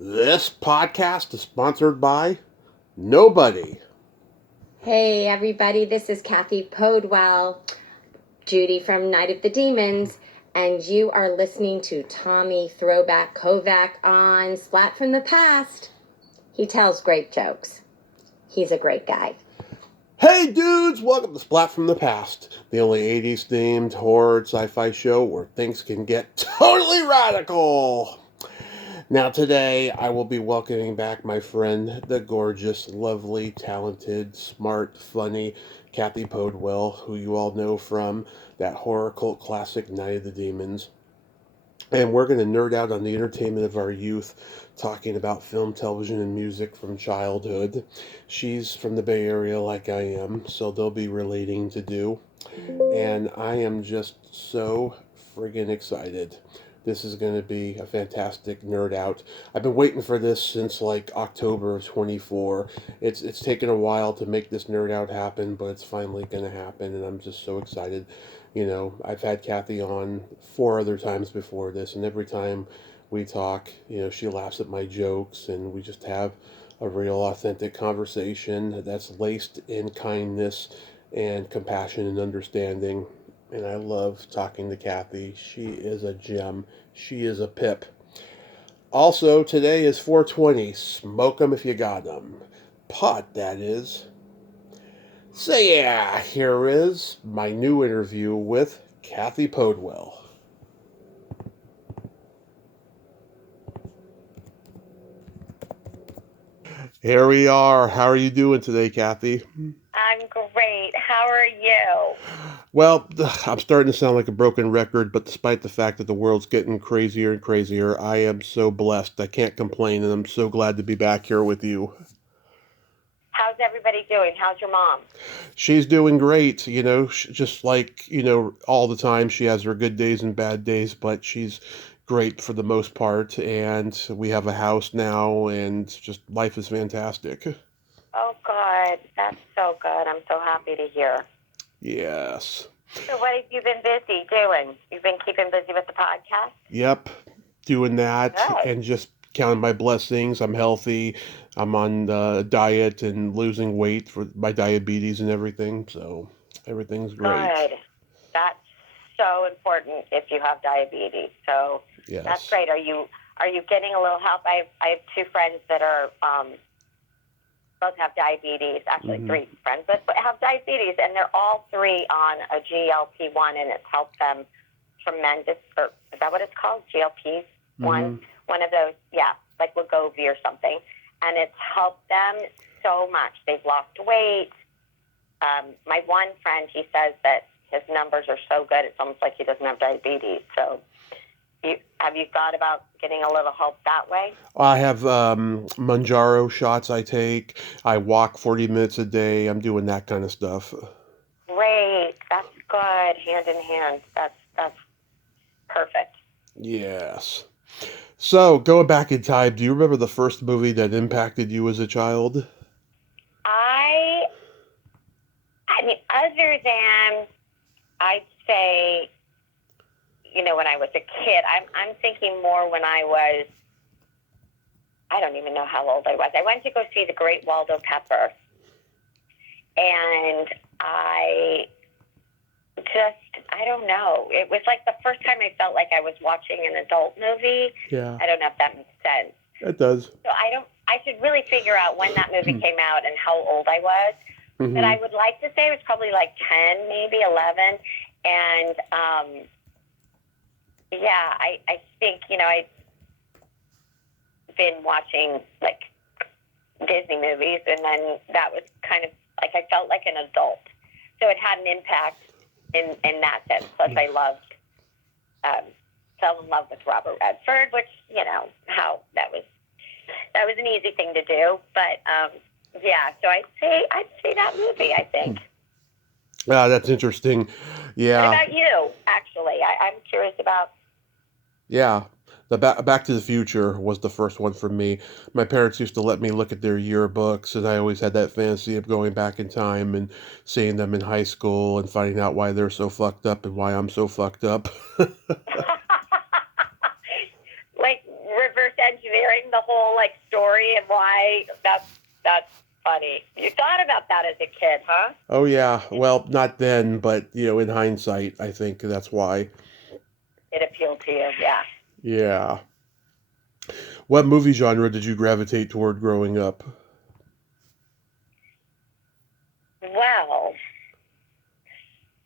This podcast is sponsored by nobody. Hey everybody, this is Cathy Podewell, Judy from Night of the Demons, and you are listening to Tommy Throwback Kovac on Splat from the Past. He tells great jokes. He's a great guy. Hey dudes, welcome to Splat from the Past, the only 80s themed horror sci-fi show where things can get totally radical. Now today I will be welcoming back my friend, the gorgeous, lovely, talented, smart, funny Cathy Podewell, who you all know from that horror cult classic Night of the Demons. And we're going to nerd out on the entertainment of our youth, talking about film, television, and music from childhood. She's from the Bay Area like I am, so they'll be relating to do. And I am just so friggin' excited. This is going to be a fantastic nerd out. I've been waiting for this since like October of 24. It's taken a while to make this nerd out happen, but it's finally going to happen, and I'm just so excited. You know, I've had Cathy on 4 other times before this, and every time we talk, you know, she laughs at my jokes, and we just have a real authentic conversation that's laced in kindness and compassion and understanding. And I love talking to Cathy. She is a gem. She is a pip. Also, today is 420. Smoke 'em if you got 'em. Pot, that is. So yeah, here is my new interview with Cathy Podewell. Here we are. How are you doing today, Cathy? I'm great. How are you? Well, I'm starting to sound like a broken record, but despite the fact that the world's getting crazier and crazier, I am so blessed. I can't complain, and I'm so glad to be back here with you. How's everybody doing? How's your mom? She's doing great, you know, just like, you know, all the time. She has her good days and bad days, but she's great for the most part. And we have a house now, and just life is fantastic. Oh, good. That's so good. I'm so happy to hear. Yes. So what have you been busy doing? You've been keeping busy with the podcast? Yep. Doing that Good. and just counting my blessings. I'm healthy. I'm on a diet and losing weight for my diabetes and everything. So everything's great. Good. That's so important if you have diabetes. So Yes. that's great. Are you getting a little help? I have 2 friends that are both have diabetes. Actually, 3 friends that have diabetes, and they're all 3 on a GLP-1, and it's helped them tremendous. Or is that what it's called? GLP-1, one of those, yeah, like Wegovy or something, and it's helped them so much. They've lost weight. My one friend, he says that his numbers are so good, it's almost like he doesn't have diabetes. So have you thought about getting a little help that way? I have Manjaro shots I take. I walk 40 minutes a day. I'm doing that kind of stuff. Great. That's good. Hand in hand. That's perfect. Yes. So, going back in time, do you remember the first movie that impacted you as a child? I mean, other than, I'd say, you know, when I was a kid, I'm thinking more when I was, I don't even know how old I was. I went to go see The Great Waldo Pepper, and I don't know. It was like the first time I felt like I was watching an adult movie. Yeah. I don't know if that makes sense. It does. So I should really figure out when that movie came out and how old I was. But I would like to say it was probably like 10, maybe 11. And, yeah, I think, you know, I've been watching, like, Disney movies, and then that was kind of, like, I felt like an adult. So it had an impact in that sense. Plus, I fell in love with Robert Redford, which, you know, how that was an easy thing to do. But, yeah, so I'd say that movie, I think. That's interesting. Yeah. What about you, actually? I'm curious about. Yeah. The Back to the Future was the first one for me. My parents used to let me look at their yearbooks, and I always had that fantasy of going back in time and seeing them in high school and finding out why they're so fucked up and why I'm so fucked up. Like reverse engineering sharing the whole like story and why that's funny. You thought about that as a kid, huh? Oh yeah. Well, not then, but in hindsight, I think that's why. It appealed to you, yeah. Yeah. What movie genre did you gravitate toward growing up? Well,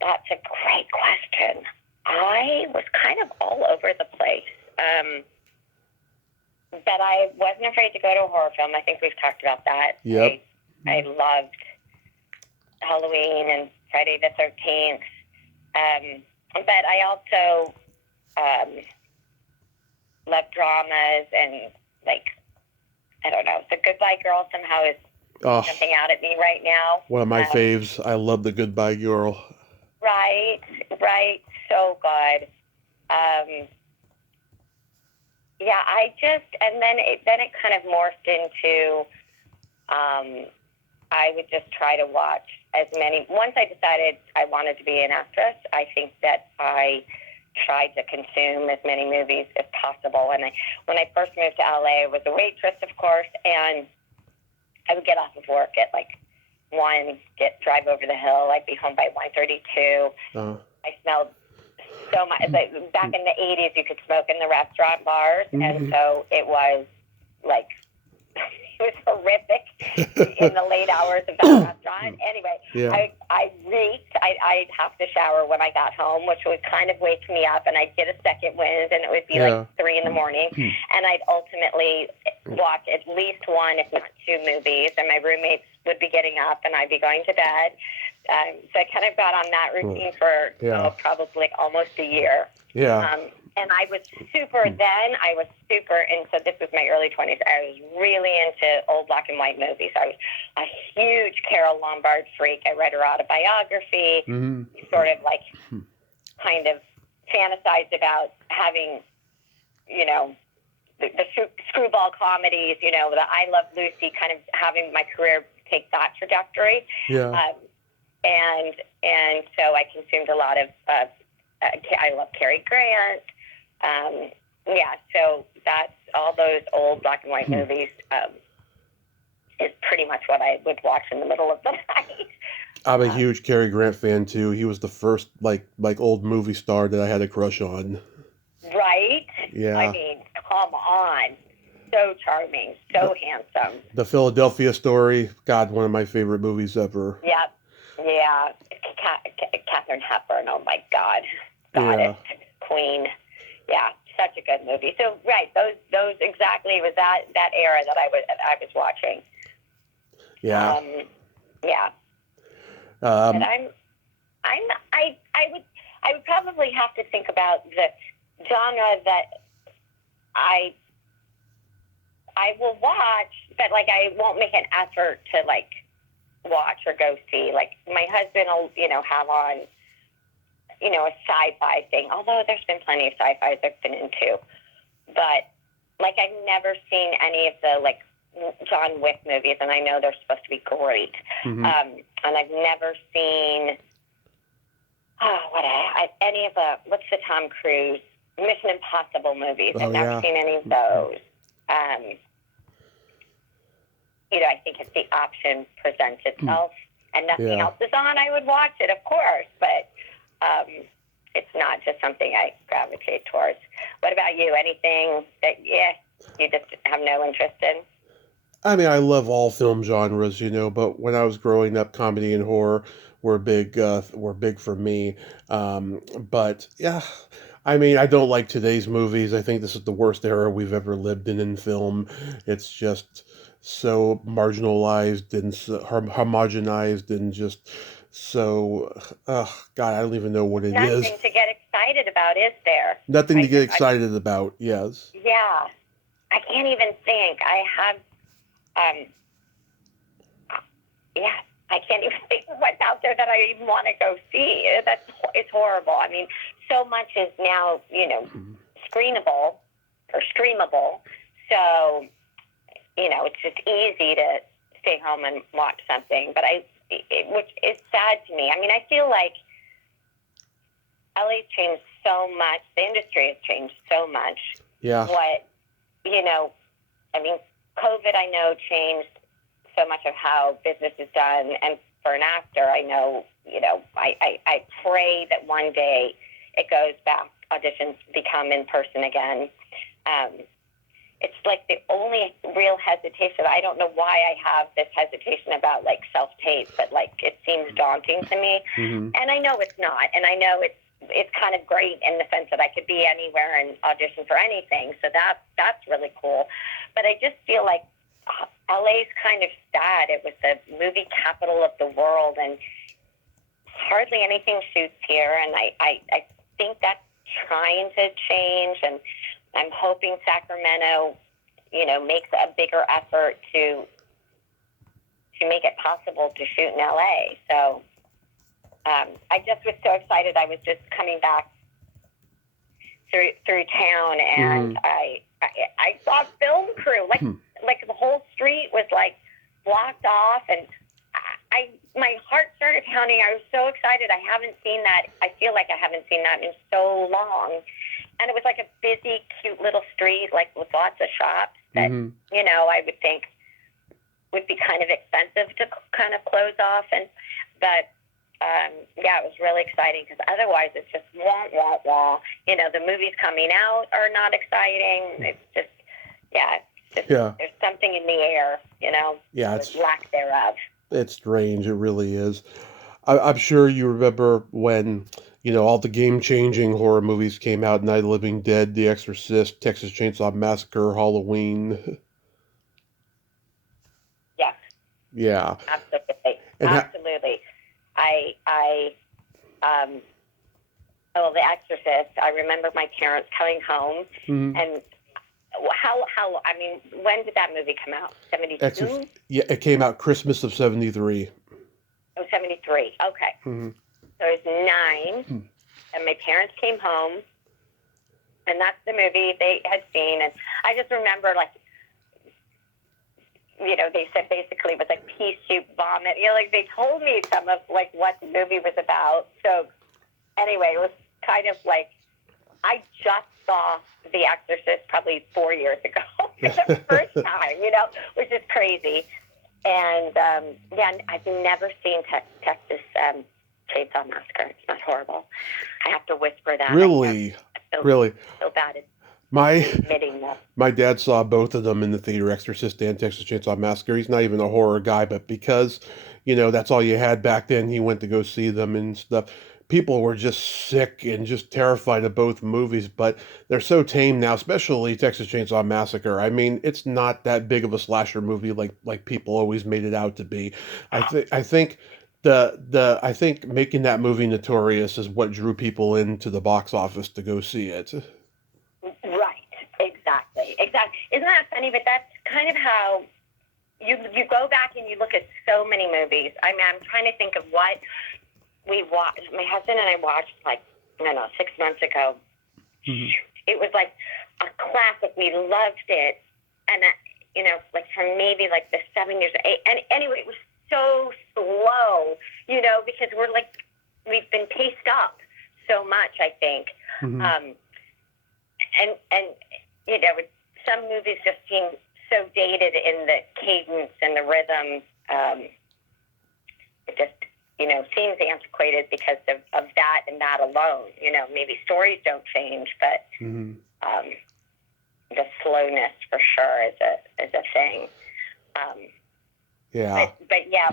that's a great question. I was kind of all over the place. But I wasn't afraid to go to a horror film. I think we've talked about that. Yep. I loved Halloween and Friday the 13th. But I also love dramas and, like, I don't know. The Goodbye Girl somehow is jumping out at me right now. One of my faves. I love The Goodbye Girl. Right. So good. Yeah, and then it kind of morphed into, I would just try to watch as many. Once I decided I wanted to be an actress, I think that I tried to consume as many movies as possible. And when I first moved to LA, I was a waitress, of course, and I would get off of work at like 1, drive over the hill. I'd be home by 1:32. I smelled so much. Like, back in the 80s, you could smoke in the restaurant bars, and so it was like it was horrific in the late hours of that restaurant. Anyway, I reeked. I'd have to shower when I got home, which would kind of wake me up, and I'd get a second wind, and it would be like 3 in the morning, and I'd ultimately watch at least 1, if not 2 movies, and my roommates would be getting up, and I'd be going to bed. So I kind of got on that routine for probably almost a year. Yeah. And I was super into, this was my early 20s, I was really into old black and white movies. I was a huge Carole Lombard freak. I read her autobiography, sort of like kind of fantasized about having, the screwball comedies, the I Love Lucy, kind of having my career take that trajectory. Yeah. And so I consumed a lot of, I love Cary Grant. So that's all those old black and white movies is pretty much what I would watch in the middle of the night. I'm a huge Cary Grant fan too. He was the first like old movie star that I had a crush on. Right? Yeah. I mean, come on. So charming, so handsome. The Philadelphia Story, God, one of my favorite movies ever. Yep. Yeah. Katharine Hepburn, oh my God. Goddess, Queen. Yeah, such a good movie. So, right, those exactly was that era that I was watching. Yeah. But I would probably have to think about the genre that I will watch, but like I won't make an effort to like watch or go see. Like my husband will, have on, a sci-fi thing. Although there's been plenty of sci-fis I've been into, but like I've never seen any of the like John Wick movies, and I know they're supposed to be great. And I've never seen any of what's the Tom Cruise Mission Impossible movies. I've never seen any of those. I think if the option presents itself and nothing else is on, I would watch it, of course. But it's not just something I gravitate towards. What about you? Anything that you just have no interest in? I mean, I love all film genres, but when I was growing up, comedy and horror were big for me. But yeah, I mean, I don't like today's movies. I think this is the worst era we've ever lived in film. It's just so marginalized and so homogenized and just so, God, I don't even know what it is. Nothing to get excited about, is there? Nothing to get excited about, yes. Yeah. I can't even think. I have, I can't even think of what's out there that I even want to go see. It's horrible. I mean, so much is now, screenable or streamable. So, it's just easy to stay home and watch something. But which is sad to me. I mean, I feel like LA's changed so much. The industry has changed so much. Yeah. What, I mean, COVID, I know, changed so much of how business is done. And for an actor, I know, I pray that one day it goes back, auditions become in person again. It's like the only real hesitation. I don't know why I have this hesitation about like self-tape, but like it seems daunting to me. Mm-hmm. And I know it's not. And I know it's kind of great in the sense that I could be anywhere and audition for anything. So that's really cool. But I just feel like LA's kind of sad. It was the movie capital of the world, and hardly anything shoots here. And I think that's trying to change, and I'm hoping Sacramento, makes a bigger effort to make it possible to shoot in LA. So I just was so excited. I was just coming back through town, and I saw film crew. Like the whole street was like blocked off, and my heart started pounding. I was so excited. I haven't seen that. I feel like I haven't seen that in so long. And it was like a busy, cute little street, like with lots of shops that, I would think would be kind of expensive to kind of close off. But it was really exciting because otherwise it's just wah, wah, wah. The movies coming out are not exciting. It's just, there's something in the air, it's lack thereof. It's strange. It really is. I'm sure you remember when, all the game-changing horror movies came out: Night of the Living Dead, The Exorcist, Texas Chainsaw Massacre, Halloween. Yes. Yeah. Absolutely. And absolutely. The Exorcist, I remember my parents coming home, and when did that movie come out? 72? Yeah, it came out Christmas of 73. Oh, 73. Okay. Mm-hmm. So I was 9, and my parents came home, and that's the movie they had seen. And I just remember, they said basically it was like pea soup vomit. They told me some of, what the movie was about. So anyway, it was kind of like I just saw The Exorcist probably 4 years ago for the first time, which is crazy. And, I've never seen Texas Chainsaw Massacre. It's not horrible. I have to whisper that. Really? Really? So bad at admitting that. My dad saw both of them in the theater, Exorcist and Texas Chainsaw Massacre. He's not even a horror guy, but because, that's all you had back then, he went to go see them and stuff. People were just sick and just terrified of both movies, but they're so tame now, especially Texas Chainsaw Massacre. I mean, it's not that big of a slasher movie like people always made it out to be. I think making that movie notorious is what drew people into the box office to go see it. Right. Exactly. Isn't that funny? But that's kind of how you go back and you look at so many movies. I'm trying to think of what we watched. My husband and I watched 6 months ago. Mm-hmm. It was like a classic. We loved it, and from maybe the 7 years. And anyway, it was so slow, because we've been paced up so much. I think, and some movies just seem so dated in the cadence and the rhythm. It just seems antiquated because of that and that alone. Maybe stories don't change, but the slowness for sure is a thing. But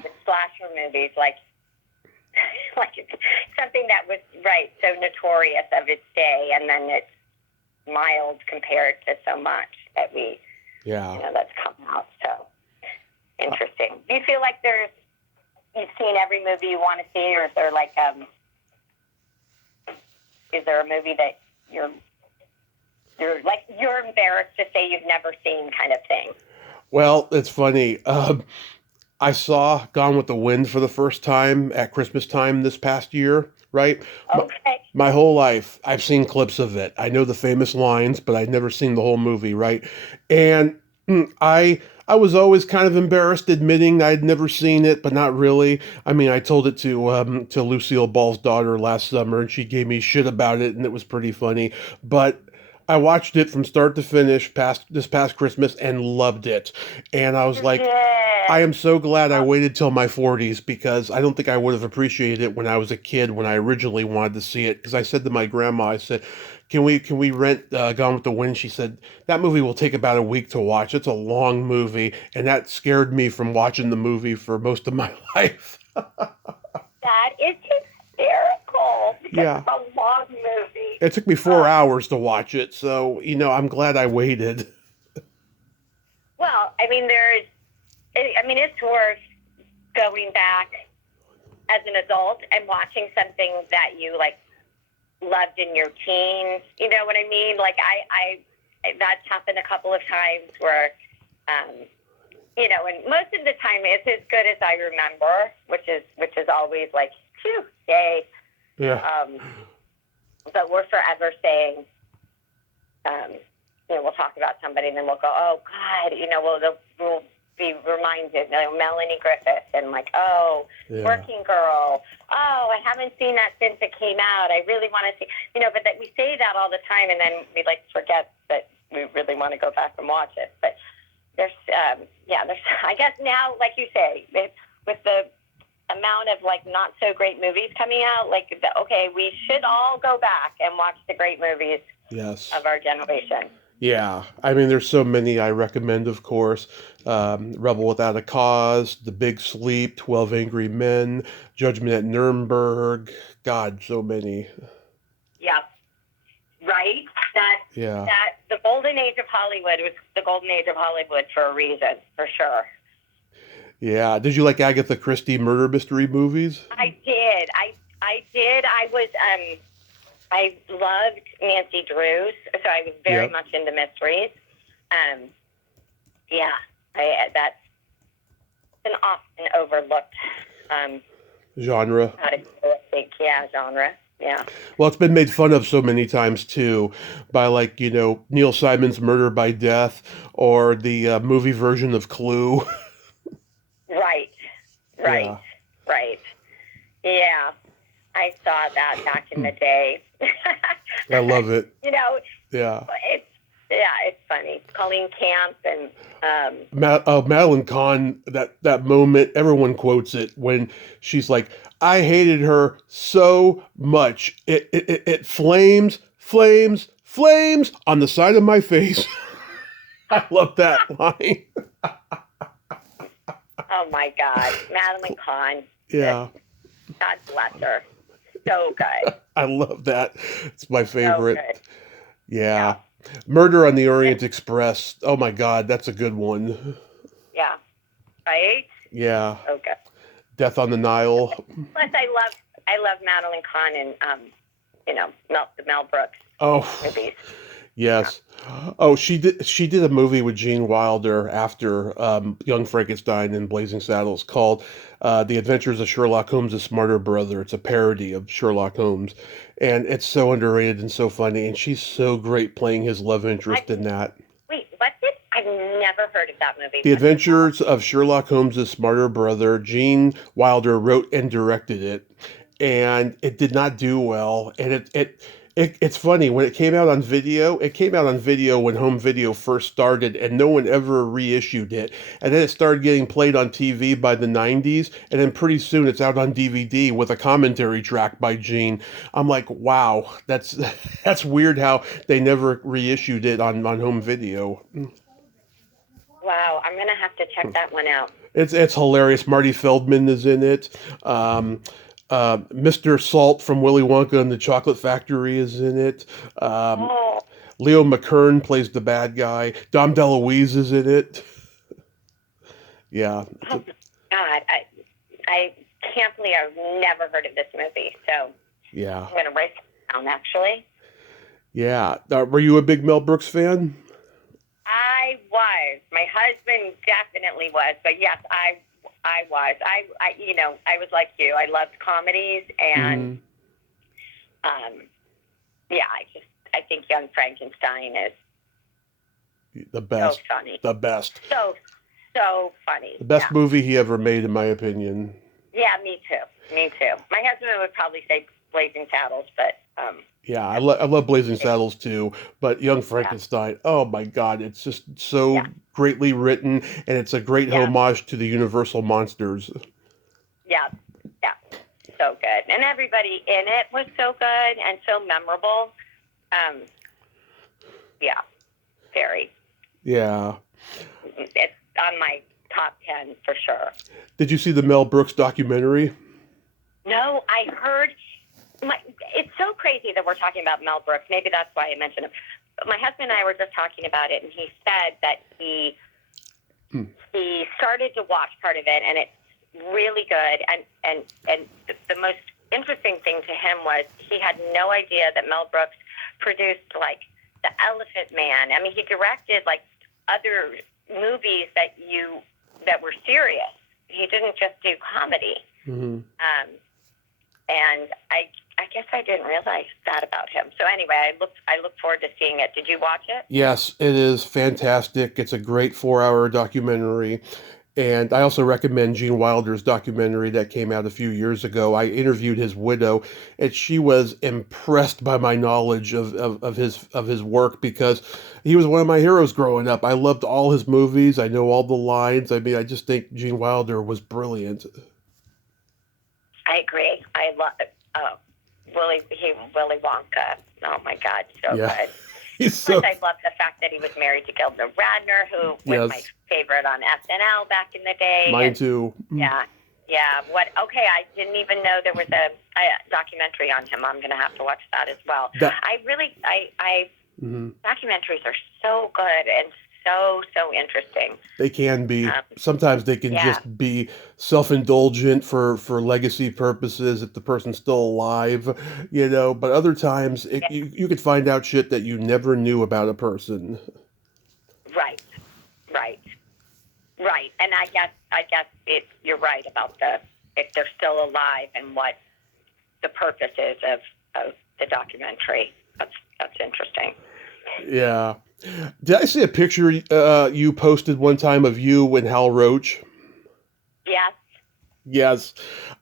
with slasher movies, like something that was so notorious of its day, and then it's mild compared to so much that that's come out. So interesting. Do you feel like you've seen every movie you want to see, or is there is there a movie that you're embarrassed to say you've never seen, kind of thing? Well, it's funny. I saw Gone with the Wind for the first time at Christmas time this past year, right? Okay. My whole life, I've seen clips of it. I know the famous lines, but I'd never seen the whole movie, right? And I was always kind of embarrassed admitting I'd never seen it, but not really. I mean, I told it to Lucille Ball's daughter last summer, and she gave me shit about it, and it was pretty funny. But I watched it from start to finish this past Christmas and loved it. And I was like, I am so glad I waited till my 40s because I don't think I would have appreciated it when I was a kid when I originally wanted to see it. Because I said to my grandma, I said, can we rent Gone with the Wind? She said, that movie will take about a week to watch. It's a long movie. And that scared me from watching the movie for most of my life. That is hysterical because Yeah. it's a long movie. It took me 4 hours to watch it. So, I'm glad I waited. Well, it's worth going back as an adult and watching something that you loved in your teens. You know what I mean? Like I that's happened a couple of times where, and most of the time it's as good as I remember, which is always like, phew, yay. Yeah. But we're forever saying, we'll talk about somebody and then we'll go, oh God, we'll be reminded, Melanie Griffith and Working Girl. Oh, I haven't seen that since it came out. I really want to see, but that we say that all the time and then we forget that we really want to go back and watch it. But there's, I guess now, like you say, with the amount of not so great movies coming out, okay, we should all go back and watch the great movies of our generation. Yeah, there's so many I recommend, of course. Rebel Without a Cause, The Big Sleep, 12 Angry Men, Judgment at Nuremberg. God, so many. Yeah, right? That the golden age of Hollywood was the golden age of Hollywood for a reason, for sure. Yeah. Did you like Agatha Christie murder mystery movies? I did. I did. I loved Nancy Drews, so I was very much into mysteries. That's an often overlooked genre. Genre. Yeah. Well, it's been made fun of so many times too, by Neil Simon's Murder by Death or the movie version of Clue. Right. Yeah. I saw that back in the day. I love it. Yeah. It's funny. Colleen Camp and Madeline Kahn, that moment, everyone quotes it when she's like, I hated her so much. It flames on the side of my face. I love that line. Oh my God. Madeline Kahn. Yeah. God bless her. So good. I love that. It's my favorite. So good. Yeah. Murder on the Orient Express. Oh my God, that's a good one. Yeah. Right? Yeah. Okay. Death on the Nile. Plus, I love Madeline Kahn and the Mel Brooks movies. Yes. Oh, she did a movie with Gene Wilder after Young Frankenstein and Blazing Saddles called The Adventures of Sherlock Holmes' Smarter Brother. It's a parody of Sherlock Holmes. And it's so underrated and so funny. And she's so great playing his love interest in that. Wait, what's it? I've never heard of that movie. The Adventures of Sherlock Holmes' Smarter Brother. Gene Wilder wrote and directed it. And it did not do well. And it's funny, when it came out on video when home video first started, and no one ever reissued it. And then it started getting played on TV by the 90s, and then pretty soon it's out on DVD with a commentary track by Gene. I'm like, wow, that's weird how they never reissued it on home video. Wow, I'm going to have to check that one out. It's hilarious. Marty Feldman is in it. Mr. Salt from Willy Wonka and the Chocolate Factory is in it. Leo McKern plays the bad guy. Dom DeLuise is in it. Yeah. Oh, God, I can't believe I've never heard of this movie. So yeah, I'm going to write it down, actually. Yeah. Were you a big Mel Brooks fan? I was. My husband definitely was. But yes, I was. I was like you. I loved comedies, and I think Young Frankenstein is the best. So funny. The best. So funny. The best movie he ever made, in my opinion. Yeah, me too. My husband would probably say Blazing Saddles, but Yeah, I love Blazing Saddles too, but Young Frankenstein, oh my God, it's just Yeah, so greatly written, and it's a great yeah, homage to the Universal monsters. yeah, yeah. So good, and everybody in it was so good and so memorable. Um, yeah, very. Yeah. It's on my top 10 for sure. Did you see the Mel Brooks documentary? No, I heard. It's so crazy that we're talking about Mel Brooks. Maybe that's why I mentioned him. But my husband and I were just talking about it, and he said that he started to watch part of it, and it's really good. And the most interesting thing to him was he had no idea that Mel Brooks produced like The Elephant Man. I mean, he directed like other movies that were serious. He didn't just do comedy. Mm-hmm. And I guess I didn't realize that about him. So anyway, I look forward to seeing it. Did you watch it? Yes, it is fantastic. It's a great 4-hour documentary. And I also recommend Gene Wilder's documentary that came out a few years ago. I interviewed his widow, and she was impressed by my knowledge of his work because he was one of my heroes growing up. I loved all his movies. I know all the lines. I mean, I just think Gene Wilder was brilliant. I agree. I love Willy Wonka. Oh my God, so good. He's Of so course, I love the fact that he was married to Gilda Radner, who was my favorite on SNL back in the day. Mine too. Yeah. Okay, I didn't even know there was a documentary on him. I'm going to have to watch that as well. Documentaries are so good and so interesting. They can be. Sometimes they can just be self-indulgent for legacy purposes if the person's still alive, but other times you could find out shit that you never knew about a person. Right. And I guess you're right about if they're still alive and what the purpose is of the documentary. That's interesting. Yeah. Did I see a picture you posted one time of you and Hal Roach? Yes. Yes.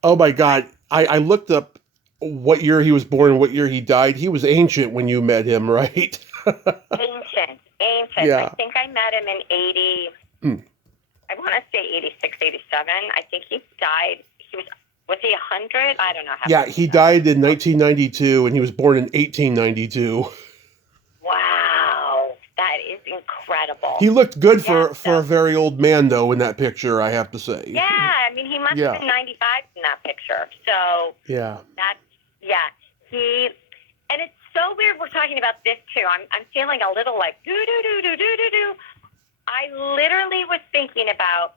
Oh my God. I looked up what year he was born and what year he died. He was ancient when you met him, right? Ancient. Yeah. I think I met him in 80, I want to say 86, 87. I think he died, was he 100? I don't know. Yeah, he died in 1992 and he was born in 1892. Wow. That is incredible. He looked good for a very old man, though, in that picture, I have to say. Yeah, I mean, he must have been 95 in that picture. So, and it's so weird we're talking about this, too. I'm feeling a little like, do-do-do-do-do-do-do. I literally was thinking about,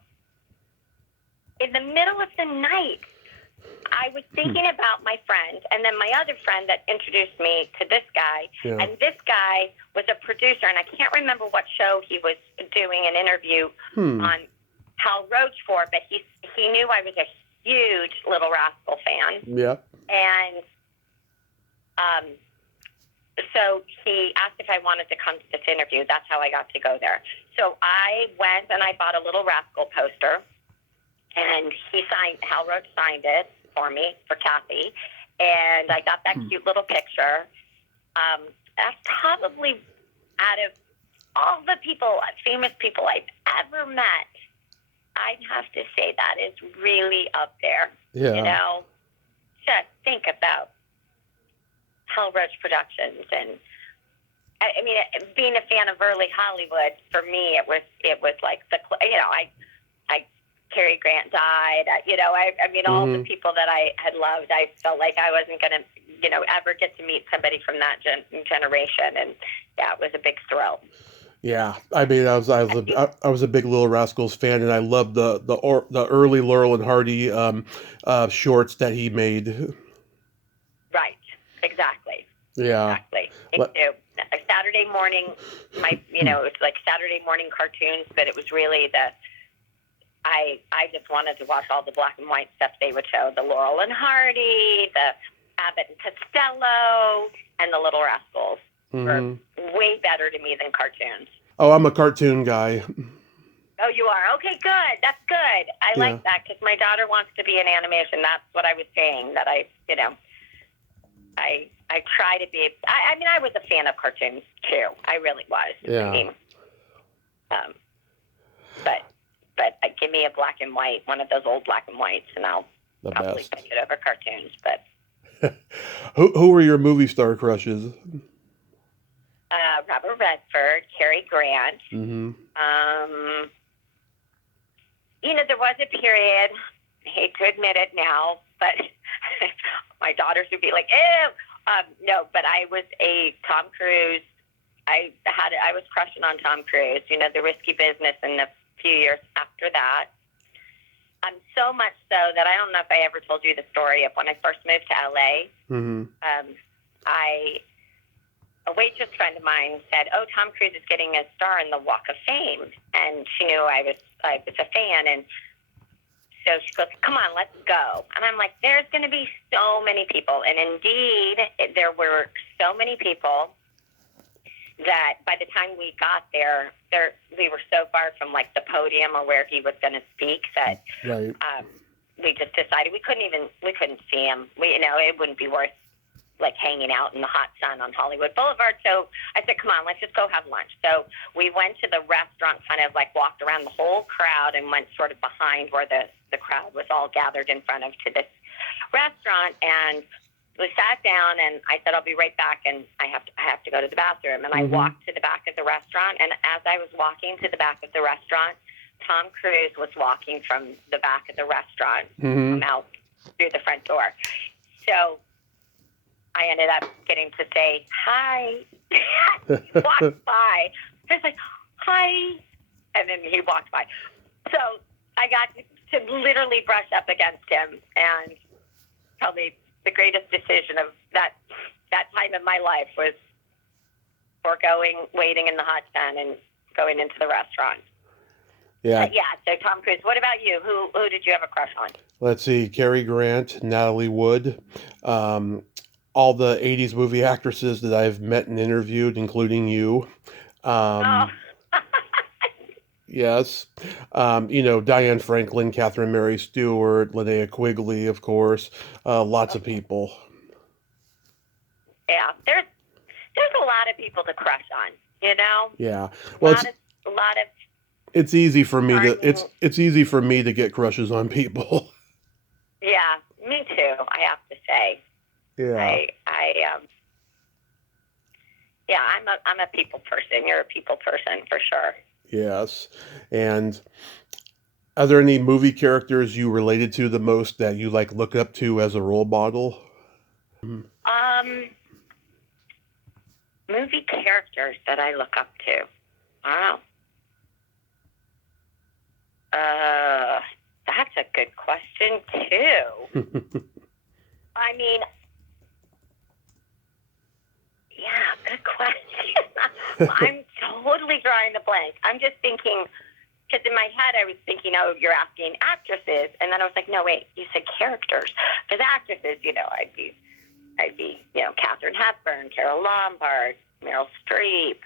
in the middle of the night, I was thinking about my friend, and then my other friend that introduced me to this guy, and this guy was a producer, and I can't remember what show he was doing an interview on Hal Roach for, but he knew I was a huge Little Rascal fan. Yeah. And so he asked if I wanted to come to this interview. That's how I got to go there. So I went and I bought a Little Rascal poster, and Hal Roach signed it for me, for Cathy, and I got that cute little picture. That's probably, out of all the famous people I've ever met, I'd have to say that is really up there. Yeah. Just think about Hal Roach Productions, and I mean, being a fan of early Hollywood, for me, it was like Cary Grant died. I mean, all the people that I had loved, I felt like I wasn't going to, ever get to meet somebody from that generation, and it was a big thrill. Yeah, I mean, I was a big Little Rascals fan, and I loved the early Laurel and Hardy shorts that he made. Right. Exactly. Yeah. Exactly. A Saturday morning, it was like Saturday morning cartoons, but it was really I just wanted to watch all the black and white stuff they would show, the Laurel and Hardy, the Abbott and Costello, and the Little Rascals were way better to me than cartoons. Oh, I'm a cartoon guy. Oh, you are? Okay, good. That's good. I like that because my daughter wants to be in animation. That's what I was saying, that I I try to be. I mean, I was a fan of cartoons too. I really was. Yeah. I mean, but give me a black and white, one of those old black and whites, and I'll The probably best. pick it over cartoons. But Who were your movie star crushes? Robert Redford, Cary Grant. Mm-hmm. You know, there was a period. I hate to admit it now, but my daughters would be like, "Ew." No, but I was a Tom Cruise. I was crushing on Tom Cruise. You know, The Risky Business, and a few years after that. So much so that I don't know if I ever told you the story of when I first moved to LA. Mm-hmm. A waitress friend of mine said, "Oh, Tom Cruise is getting a star in the Walk of Fame," and she knew I was a fan, and so she goes, "Come on, let's go." And I'm like, "There's going to be so many people," and indeed, there were so many people that by the time we got there, we were so far from like the podium or where he was going to speak that Right. We just decided we couldn't see him. It wouldn't be worth like hanging out in the hot sun on Hollywood Boulevard. So I said, "Come on, let's just go have lunch." So we went to the restaurant, kind of like walked around the whole crowd and went sort of behind where the crowd was all gathered in front of to this restaurant. And we sat down, and I said, "I'll be right back, and I have to go to the bathroom." And I walked to the back of the restaurant, and as I was walking to the back of the restaurant, Tom Cruise was walking from the back of the restaurant out through the front door. So I ended up getting to say hi. He walked by. I was like, "Hi," and then he walked by. So I got to literally brush up against him, and probably the greatest decision of that time in my life was foregoing waiting in the hot sun and going into the restaurant. Yeah. But yeah, so Tom Cruise. What about you? Who did you have a crush on? Let's see. Cary Grant, Natalie Wood, all the 80s movie actresses that I've met and interviewed, including you. Yes. Diane Franklin, Catherine Mary Stewart, Linnea Quigley, of course. Lots of people. Yeah, there's a lot of people to crush on, you know? Yeah. Well, a lot of it's easy for me to it's easy for me to get crushes on people. Yeah, me too, I have to say. Yeah. I'm a people person. You're a people person for sure. Yes. And are there any movie characters you related to the most that you like look up to as a role model? Movie characters that I look up to. Wow. That's a good question too. I mean, yeah, good question. I'm totally drawing the blank. I'm just thinking, because in my head I was thinking, "Oh, you're asking actresses," and then I was like, "No, wait, you said characters." Because actresses, I'd be, Katharine Hepburn, Carol Lombard, Meryl Streep,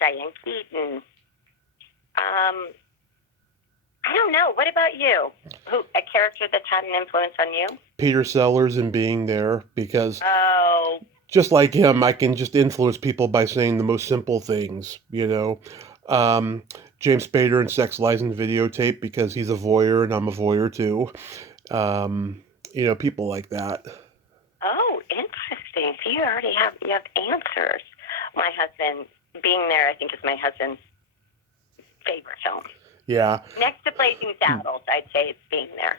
Diane Keaton. I don't know. What about you? A character that's had an influence on you? Peter Sellers and Being There, because Oh, just like him, I can just influence people by saying the most simple things, James Spader in Sex, Lies, and Videotape, because he's a voyeur and I'm a voyeur too. People like that. Oh, interesting. So you have answers. My husband, Being There, I think, is my husband's favorite film. Yeah. Next to Blazing Saddles, I'd say it's Being There.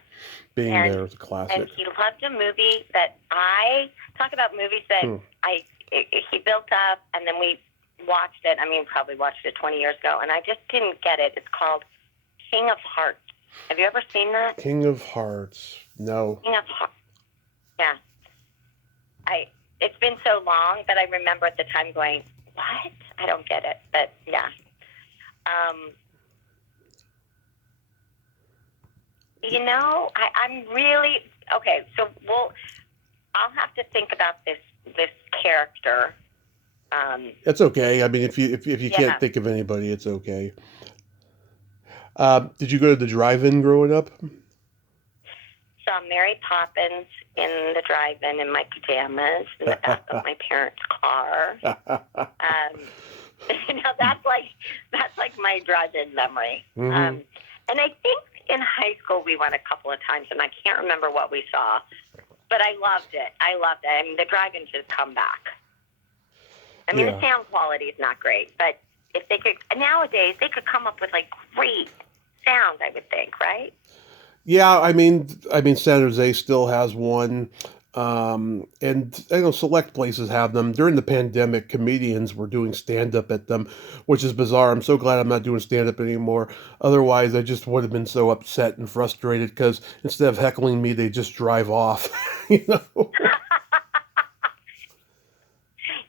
Being There is a classic. And he loved a movie that I talk about movies that he built up, and then we watched it. I mean, probably watched it 20 years ago, and I just didn't get it. It's called King of Hearts. Have you ever seen that? King of Hearts. No. King of Hearts. Yeah. It's been so long that I remember at the time going, "What? I don't get it." But yeah. I'm really okay. So I'll have to think about this character. It's okay. I mean, if you can't think of anybody, it's okay. Did you go to the drive-in growing up? saw Mary Poppins in the drive-in in my pajamas in the back of my parents' car. That's like my drive-in memory. Mm-hmm. And I think in high school we went a couple of times, and I can't remember what we saw, but I loved it. I mean, the drive-in should come back. I mean, the sound quality is not great, but if they could nowadays, they could come up with like great sound. I would think, right? Yeah, I mean, San Jose still has one, and I know select places have them. During the pandemic, comedians were doing stand-up at them, which is bizarre. I'm so glad I'm not doing stand-up anymore. Otherwise, I just would have been so upset and frustrated because instead of heckling me, they just drive off. You know?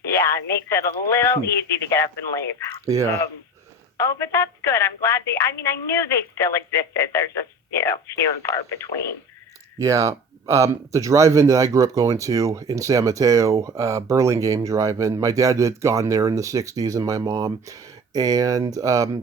Yeah, it makes it a little easy to get up and leave. Yeah. But that's good. I'm glad I knew they still existed. They're just, few and far between. Yeah. The drive-in that I grew up going to in San Mateo, Burlingame Drive-In, my dad had gone there in the 60s and my mom. And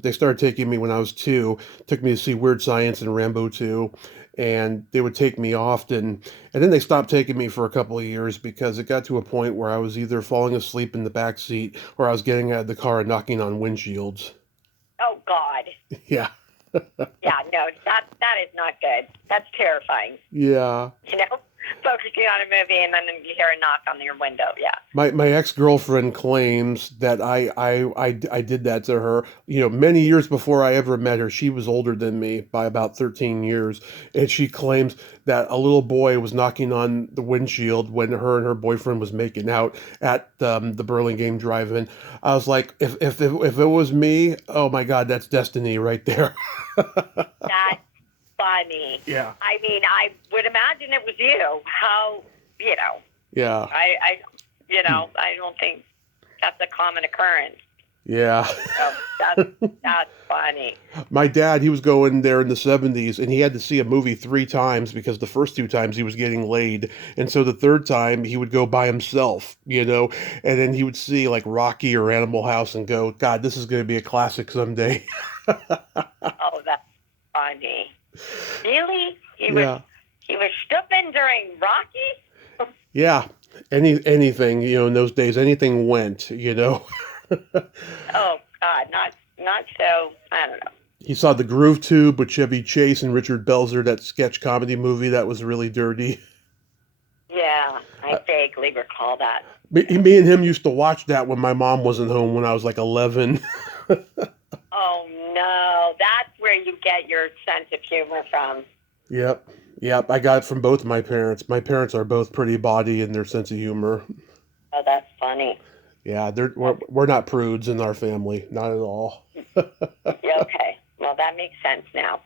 they started taking me when I was 2, took me to see Weird Science and Rambo 2. And they would take me often. And then they stopped taking me for a couple of years because it got to a point where I was either falling asleep in the back seat or I was getting out of the car and knocking on windshields. Oh, God. Yeah. Yeah, no, that is not good. That's terrifying. Yeah. Focusing on a movie and then you hear a knock on your window. Yeah. My ex-girlfriend claims that I did that to her. Many years before I ever met her. She was older than me by about 13 years, and she claims that a little boy was knocking on the windshield when her and her boyfriend was making out at the Burlingame Drive-In. I was like, if it was me, oh my God, that's destiny right there. That's funny. Yeah. I mean, I would imagine it was you. How, Yeah. I don't think that's a common occurrence. Yeah. So that's funny. My dad, he was going there in the 70s, and he had to see a movie 3 times because the first 2 times he was getting laid. And so the third time he would go by himself, and then he would see like Rocky or Animal House and go, God, this is going to be a classic someday. Oh, that's funny. Really? He was stooping during Rocky? Yeah. Anything, in those days, anything went, Oh, God, not so, I don't know. He saw The Groove Tube with Chevy Chase and Richard Belzer, that sketch comedy movie that was really dirty. Yeah, I vaguely recall that. Me and him used to watch that when my mom wasn't home when I was like 11. Oh, no. That's where you get your sense of humor from. Yep. I got it from both my parents. My parents are both pretty bawdy in their sense of humor. Oh, that's funny. Yeah, we're not prudes in our family. Not at all. Okay. Well, that makes sense now.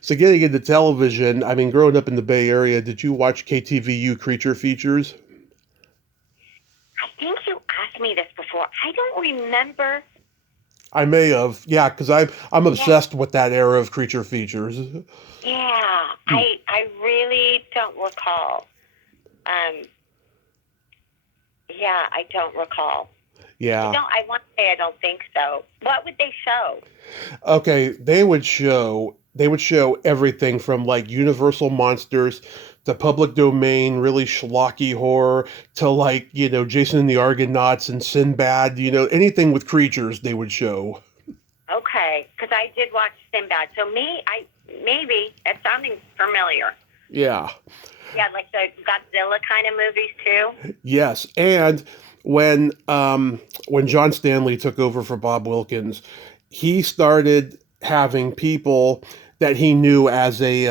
So getting into television, I mean, growing up in the Bay Area, did you watch KTVU Creature Features? I think you asked me this before. I don't remember. I may have. Yeah, because I'm obsessed with that era of Creature Features. Yeah, I really don't recall. Yeah, I don't recall. Yeah. I want to say I don't think so. What would they show? Okay, they would show everything from like Universal monsters to public domain, really schlocky horror to like, Jason and the Argonauts and Sinbad, anything with creatures they would show. Okay, because I did watch Sinbad. So maybe it's sounding familiar. Yeah. Yeah, like the Godzilla kind of movies too. Yes, and when John Stanley took over for Bob Wilkins, he started having people that he knew as a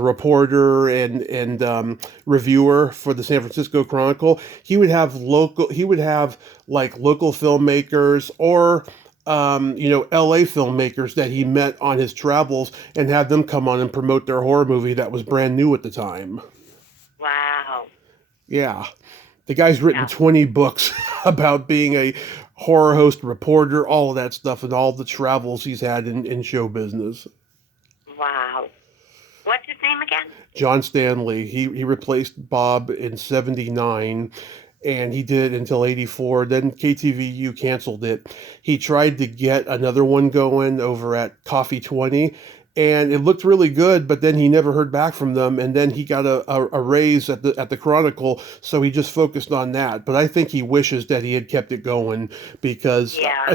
reporter and reviewer for the San Francisco Chronicle. He would have local filmmakers or LA filmmakers that he met on his travels and have them come on and promote their horror movie that was brand new at the time. Wow. Yeah. The guy's written 20 books about being a horror host, reporter, all of that stuff, and all the travels he's had in show business. Wow. What's his name again? John Stanley. He replaced Bob in 79, and he did it until 84. Then KTVU canceled it. He tried to get another one going over at Coffee 20, and it looked really good, but then he never heard back from them, and then he got a raise at the Chronicle, so he just focused on that. But I think he wishes that he had kept it going, because Yeah. I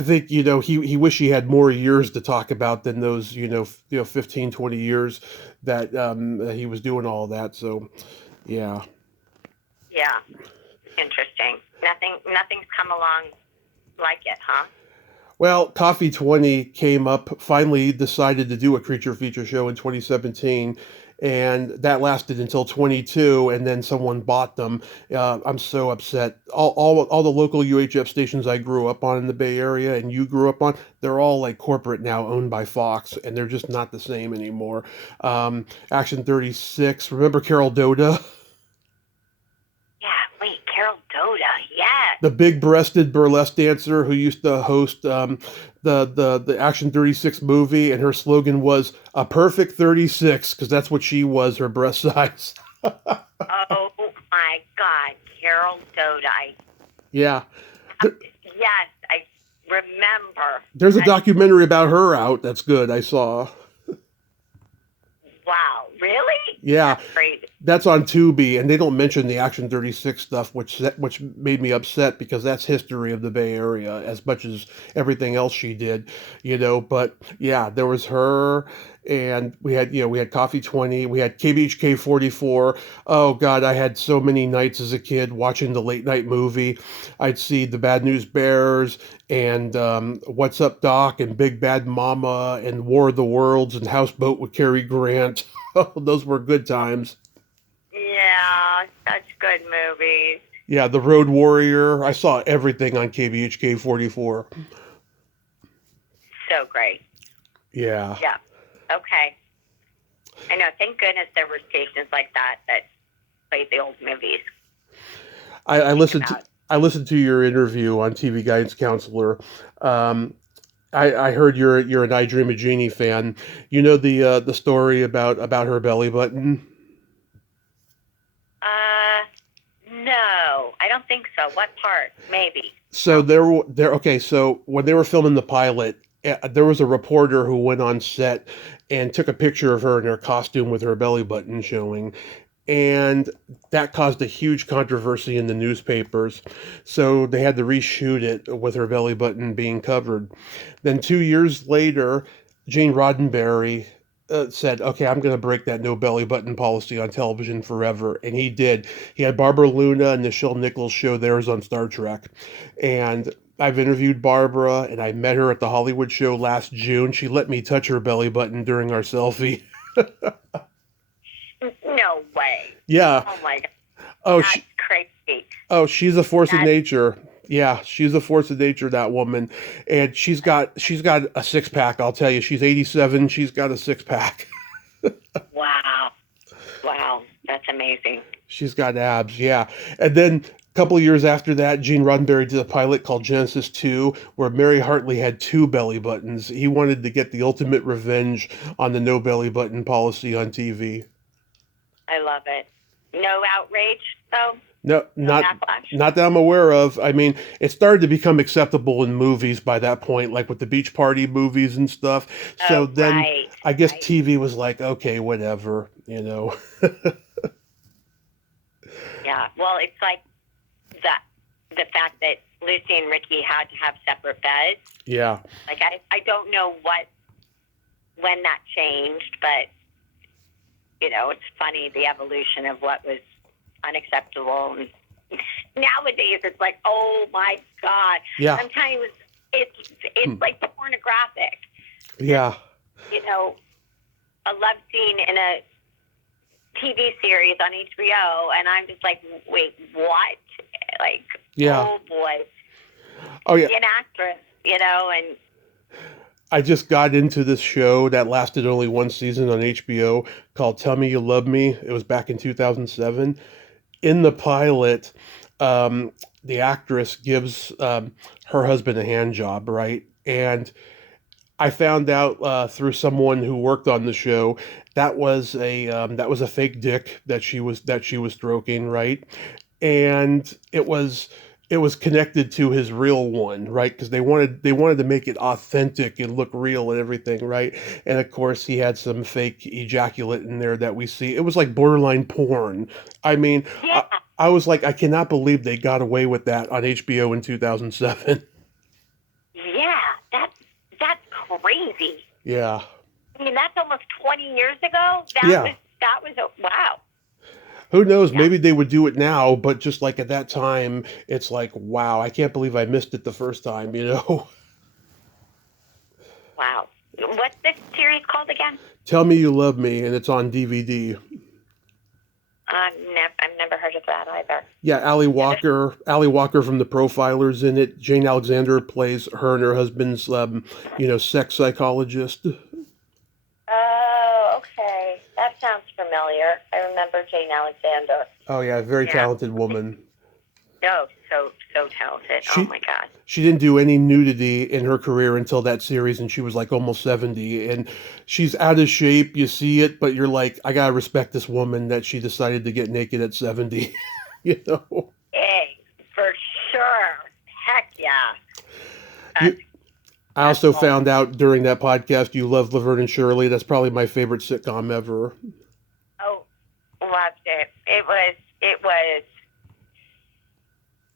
think he wish he had more years to talk about than those 15, 20 years that he was doing all that. So yeah. Yeah. Interesting. Nothing's come along like it, huh? Well, Coffee 20 came up, finally decided to do a creature feature show in 2017, and that lasted until 22, and then someone bought them. I'm so upset. All the local UHF stations I grew up on in the Bay Area and you grew up on, they're all like corporate now, owned by Fox, and they're just not the same anymore. Action 36, remember Carol Doda? Yeah, wait, Carol Doda, yes. The big-breasted burlesque dancer who used to host the Action 36 movie, and her slogan was "A perfect 36," because that's what she was, her breast size. Oh my God, Carol Doda. Yeah. Yes, I remember. There's a documentary about her out that's good, I saw. Wow, really? Yeah. That's crazy. That's on Tubi, and they don't mention the Action 36 stuff, which made me upset, because that's history of the Bay Area as much as everything else she did, But yeah, there was her, and we had Coffee 20, we had KBHK 44. Oh God, I had so many nights as a kid watching the late night movie. I'd see the Bad News Bears and What's Up Doc and Big Bad Mama and War of the Worlds and Houseboat with Cary Grant. Those were good times. Yeah, such good movies. Yeah, The Road Warrior. I saw everything on KBHK 44. So great. Yeah. Yeah. Okay. I know. Thank goodness there were stations like that played the old movies. I listened to your interview on TV Guidance Counselor. I heard you're an I Dream of Jeannie fan. You know the story about her belly button? No, I don't think so. What part? Maybe. So so when they were filming the pilot, there was a reporter who went on set and took a picture of her in her costume with her belly button showing, and that caused a huge controversy in the newspapers. So they had to reshoot it with her belly button being covered. Then 2 years later, Gene Roddenberry said, "Okay, I'm going to break that no belly button policy on television forever," and he did. He had Barbara Luna and Nichelle Nichols show theirs on Star Trek, and I've interviewed Barbara, and I met her at the Hollywood show last June. She let me touch her belly button during our selfie. No way. Yeah. Oh my God. Oh, That's crazy. Oh, she's a force of nature. Yeah, she's a force of nature, that woman. And she's got a six pack, I'll tell you. She's 87, she's got a six pack. Wow. Wow. That's amazing. She's got abs, yeah. And then a couple of years after that, Gene Roddenberry did a pilot called Genesis 2, where Mary Hartley had two belly buttons. He wanted to get the ultimate revenge on the no belly button policy on TV. I love it. No outrage, though? No, not that I'm aware of. I mean, it started to become acceptable in movies by that point, like with the Beach Party movies and stuff. So then I guess TV was like, okay, whatever, Yeah. Well, it's like the fact that Lucy and Ricky had to have separate beds. Yeah. Like, I don't know when that changed, but, it's funny, the evolution of what was unacceptable. And nowadays, it's like, oh my God. Yeah. Sometimes it's like pornographic. Yeah. A love scene in a TV series on HBO, and I'm just like, wait, what? Like, yeah. Oh boy. Oh yeah. An actress, and I just got into this show that lasted only one season on HBO called Tell Me You Love Me. It was back in 2007. In the pilot, the actress gives her husband a hand job, right? And I found out through someone who worked on the show that was a fake dick that she was stroking, right? And it was it was connected to his real one, right? Because they wanted to make it authentic and look real and everything, right? And of course, he had some fake ejaculate in there that we see. It was like borderline porn. I mean, Yeah, I was like, I cannot believe they got away with that on HBO in 2007. yeah, that's crazy. Yeah, I mean, that's almost 20 years ago. yeah. That was a wow. Who knows? Yeah, Maybe they would do it now, but just like at that time, it's like, wow, I can't believe I missed it the first time, you know? wow. What's this series called again? Tell Me You Love Me, and it's on DVD. I've never heard of that either. Yeah, Ali Walker from The Profilers in it. Jane Alexander plays her and her husband's, sex psychologist. Oh, okay. That sounds familiar. I remember Jane Alexander. Oh yeah, very talented woman. No, so talented. She, Oh my God. She didn't do any nudity in her career until that series, and she was like almost 70. And she's out of shape. You see it, but you're like, I gotta respect this woman that she decided to get naked at 70. you know. Hey, for sure. Heck yeah. You, I also found out during that podcast you love Laverne and Shirley. That's probably my favorite sitcom ever. Oh, loved it. It was.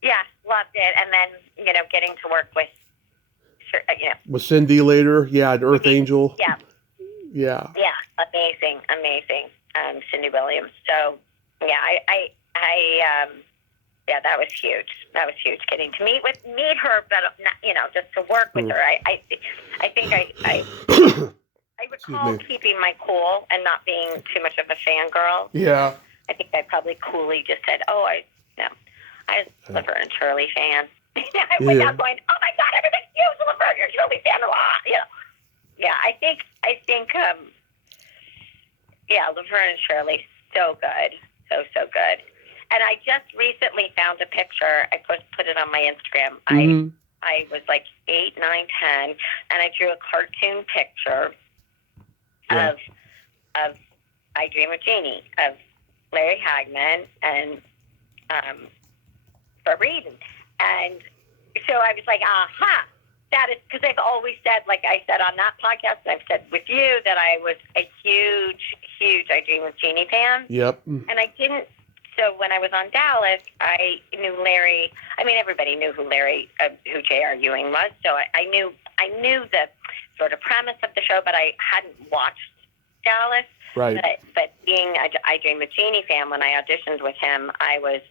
Yeah, loved it. And then, getting to work with, With Cindy later, yeah, and Earth Angel. Yeah. Yeah. Yeah, amazing. Cindy Williams. So, yeah, yeah, that was huge. That was huge. Getting to meet her, but just to work with her. I think I recall keeping my cool and not being too much of a fangirl. Yeah. I think I probably coolly just said, I was a Laverne and Shirley fan. I went out going, oh my God, everybody's huge Laverne and Shirley fan. Yeah, I think, Laverne and Shirley, so good. So good. And I just recently found a picture. I put it on my Instagram. I was like 8, 9, 10, and I drew a cartoon picture of I Dream of Jeannie, of Larry Hagman and Barbara Eden. And so I was like, aha, that is, because I've always said, like I said on that podcast, I've said with you that I was a huge I Dream of Jeannie fan. Yep. And I didn't, so when I was on Dallas, I knew Larry, I mean, everybody knew who J.R. Ewing was, so I knew the sort of premise of the show, but I hadn't watched Dallas. Right. But being a I Dream of Jeannie fan, when I auditioned with him, I was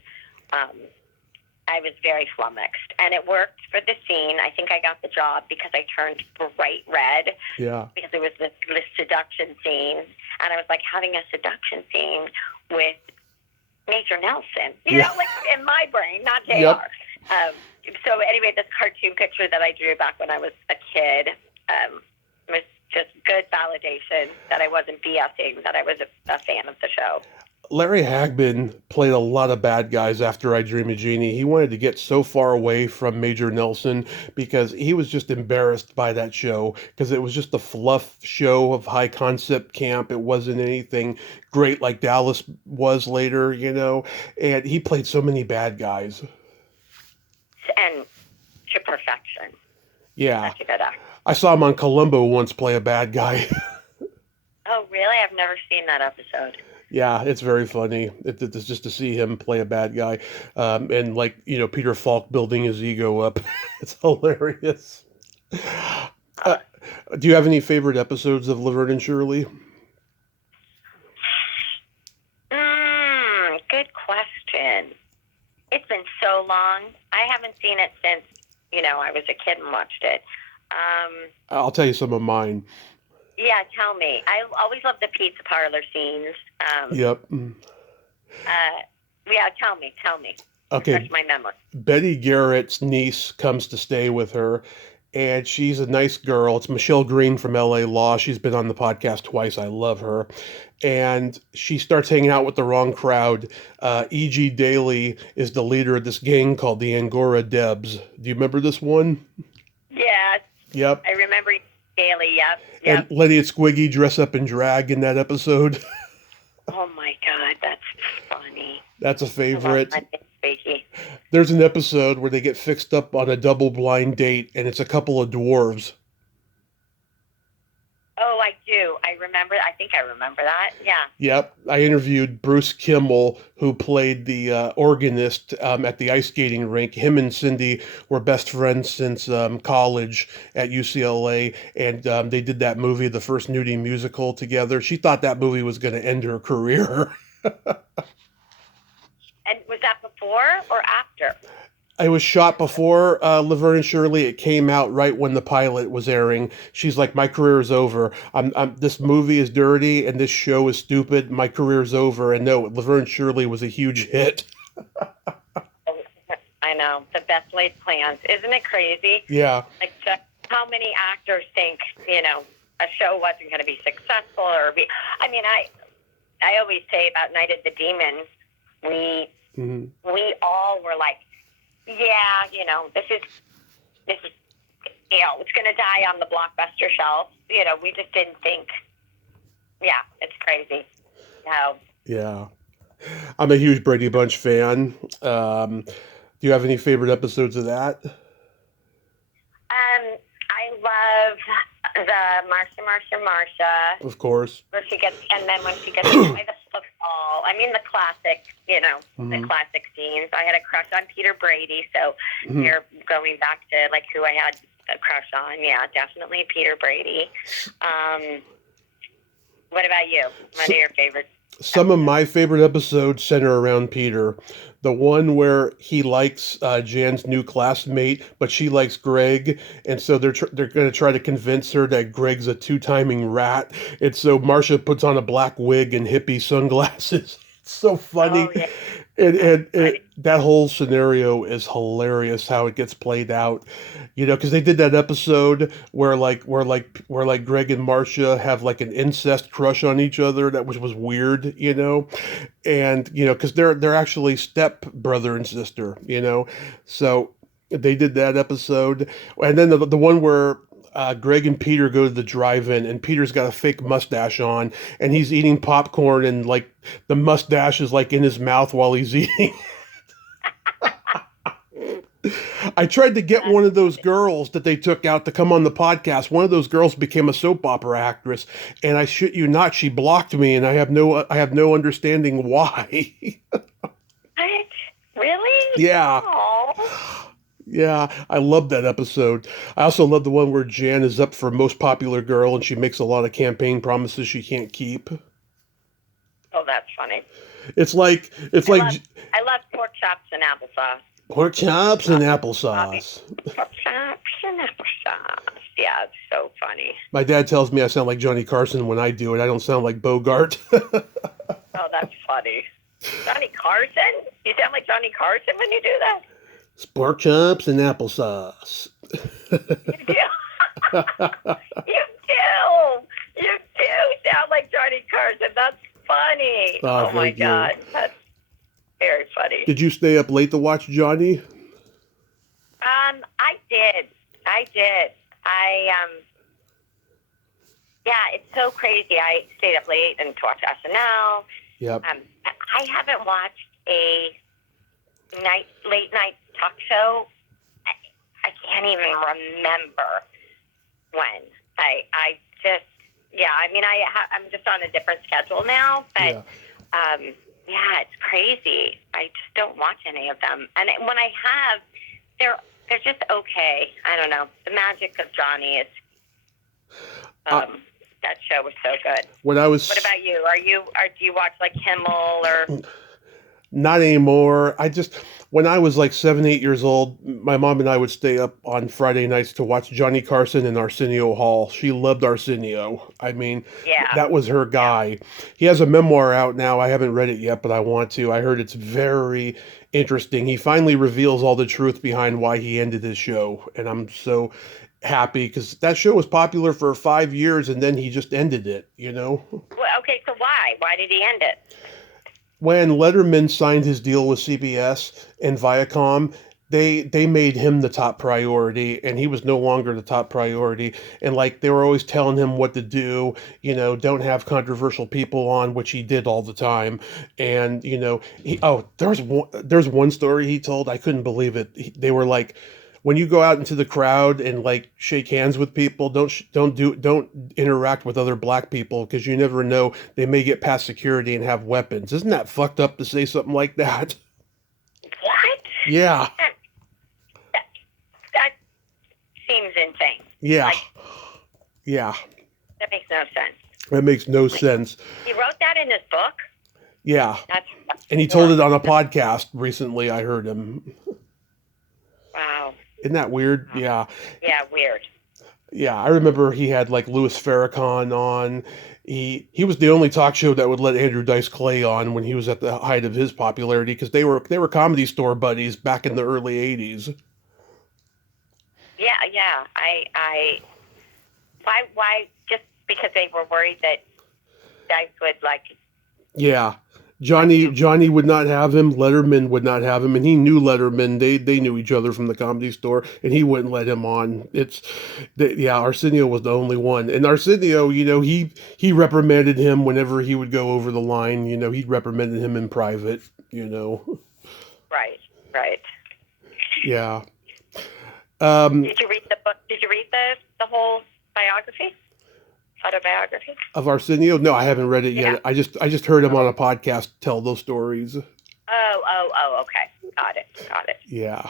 very flummoxed, and it worked for the scene. I think I got the job because I turned bright red. Yeah. Because it was this seduction scene, and I was like having a seduction scene with Major Nelson, like in my brain, not JR. Yep. So anyway, this cartoon picture that I drew back when I was a kid was just good validation that I wasn't BSing, that I was a fan of the show. Larry Hagman played a lot of bad guys after I Dream of Jeannie. He wanted to get so far away from Major Nelson because he was just embarrassed by that show because it was just a fluff show of high concept camp. It wasn't anything great like Dallas was later, and he played so many bad guys. And to perfection. Yeah. I saw him on Columbo once play a bad guy. Oh, really? I've never seen that episode. Yeah, it's very funny. It's just to see him play a bad guy, and Peter Falk building his ego up. It's hilarious. Do you have any favorite episodes of Laverne and Shirley? Good question. It's been so long. I haven't seen it since I was a kid and watched it. I'll tell you some of mine. Yeah, tell me. I always love the pizza parlor scenes. Yep. Yeah, tell me. Okay. That's my memory. Betty Garrett's niece comes to stay with her, and she's a nice girl. It's Michelle Green from LA Law. She's been on the podcast twice. I love her. And she starts hanging out with the wrong crowd. E.G. Daly is the leader of this gang called the Angora Debs. Do you remember this one? Yeah. Yep. I remember Daly, yep. And Letty and Squiggy dress up in drag in that episode. Oh my God, that's funny. That's a favorite. freaky. There's an episode where they get fixed up on a double blind date, and it's a couple of dwarves. Oh, I do. I remember. I think I remember that. Yeah. Yep. I interviewed Bruce Kimmel, who played the organist at the ice skating rink. Him and Cindy were best friends since college at UCLA, and they did that movie, the first nudie musical, together. She thought that movie was going to end her career. And was that before or after? It was shot before Laverne Shirley. It came out right when the pilot was airing. She's like, my career is over. This movie is dirty and this show is stupid. My career is over. And no, Laverne Shirley was a huge hit. I know. The best laid plans. Isn't it crazy? Yeah. Like, how many actors think, a show wasn't going to be successful or be... I mean, I always say about Night at the Demons, we all were like, yeah, this is, it's going to die on the Blockbuster shelf. We just didn't think, it's crazy. No. Yeah. I'm a huge Brady Bunch fan. Do you have any favorite episodes of that? I love the Marsha. Of course. When she gets hit by the football. I mean, the classic, the classic scenes. I had a crush on Peter Brady, so you're going back to, like, who I had a crush on. Yeah, definitely Peter Brady. What about you? What are your favorites? Some of my favorite episodes center around Peter. The one where he likes Jan's new classmate, but she likes Greg, and so they're going to try to convince her that Greg's a two-timing rat. And so Marcia puts on a black wig and hippie sunglasses. It's so funny. Oh, yeah. And that whole scenario is hilarious how it gets played out, because they did that episode where Greg and Marcia have like an incest crush on each other, that was weird, and because they're actually step brother and sister, so they did that episode, and then the one where Greg and Peter go to the drive-in, and Peter's got a fake mustache on, and he's eating popcorn, and like the mustache is like in his mouth while he's eating. I tried to get one of those girls that they took out to come on the podcast. One of those girls became a soap opera actress, and I shit you not, she blocked me, and I have no understanding why. What? Really? Yeah. Aww. Yeah, I love that episode. I also love the one where Jan is up for most popular girl and she makes a lot of campaign promises she can't keep. Oh, that's funny. I love pork chops and applesauce. Pork chops and applesauce. Pork chops and applesauce. Yeah, it's so funny. My dad tells me I sound like Johnny Carson when I do it. I don't sound like Bogart. Oh, that's funny. Johnny Carson? You sound like Johnny Carson when you do that? Pork chops and applesauce. You do. You do sound like Johnny Carson. That's funny. Oh my God. That's very funny. Did you stay up late to watch Johnny? I did. Yeah, it's so crazy. I stayed up late and to watch SNL. Yep. I haven't watched a late night talk show. I can't even remember when. I'm just on a different schedule now, but it's crazy. I just don't watch any of them. And when I have, they're just okay. I don't know. The magic of Johnny is that show was so good. What about you? Do you watch like Kimmel or? Not anymore. When I was like 7, 8 years old, my mom and I would stay up on Friday nights to watch Johnny Carson and Arsenio Hall. She loved Arsenio. I mean, that was her guy. He has a memoir out now. I haven't read it yet, but I want to. I heard it's very interesting. He finally reveals all the truth behind why he ended his show. And I'm so happy because that show was popular for 5 years and then he just ended it, Well, okay, so why? Why did he end it? When Letterman signed his deal with CBS and Viacom, they made him the top priority, and he was no longer the top priority. And like they were always telling him what to do, don't have controversial people on, which he did all the time. And there's one story he told, I couldn't believe it. They were like, when you go out into the crowd and like shake hands with people, don't interact with other black people, because you never know, they may get past security and have weapons. Isn't that fucked up to say something like that? What? Yeah. That seems insane. Yeah. Like, yeah. that makes no sense. That makes no sense. He wrote that in his book? Yeah. That's and he told it on a podcast recently, I heard him. Wow. Isn't that weird? Yeah. Yeah, weird. Yeah, I remember he had like Louis Farrakhan on. He was the only talk show that would let Andrew Dice Clay on when he was at the height of his popularity, because they were Comedy Store buddies back in the early '80s. Yeah. Why? Just because they were worried that Dice would like. Yeah. Johnny would not have him. Letterman would not have him, and he knew Letterman. They knew each other from the Comedy Store, and he wouldn't let him on. Arsenio was the only one, and Arsenio, he reprimanded him whenever he would go over the line. He'd reprimanded him in private. Right. Yeah. Did you read the book? Did you read the whole biography? Autobiography? Of Arsenio? No, I haven't read it yet. Yeah. I just heard him on a podcast tell those stories. Oh, okay. Got it. Yeah.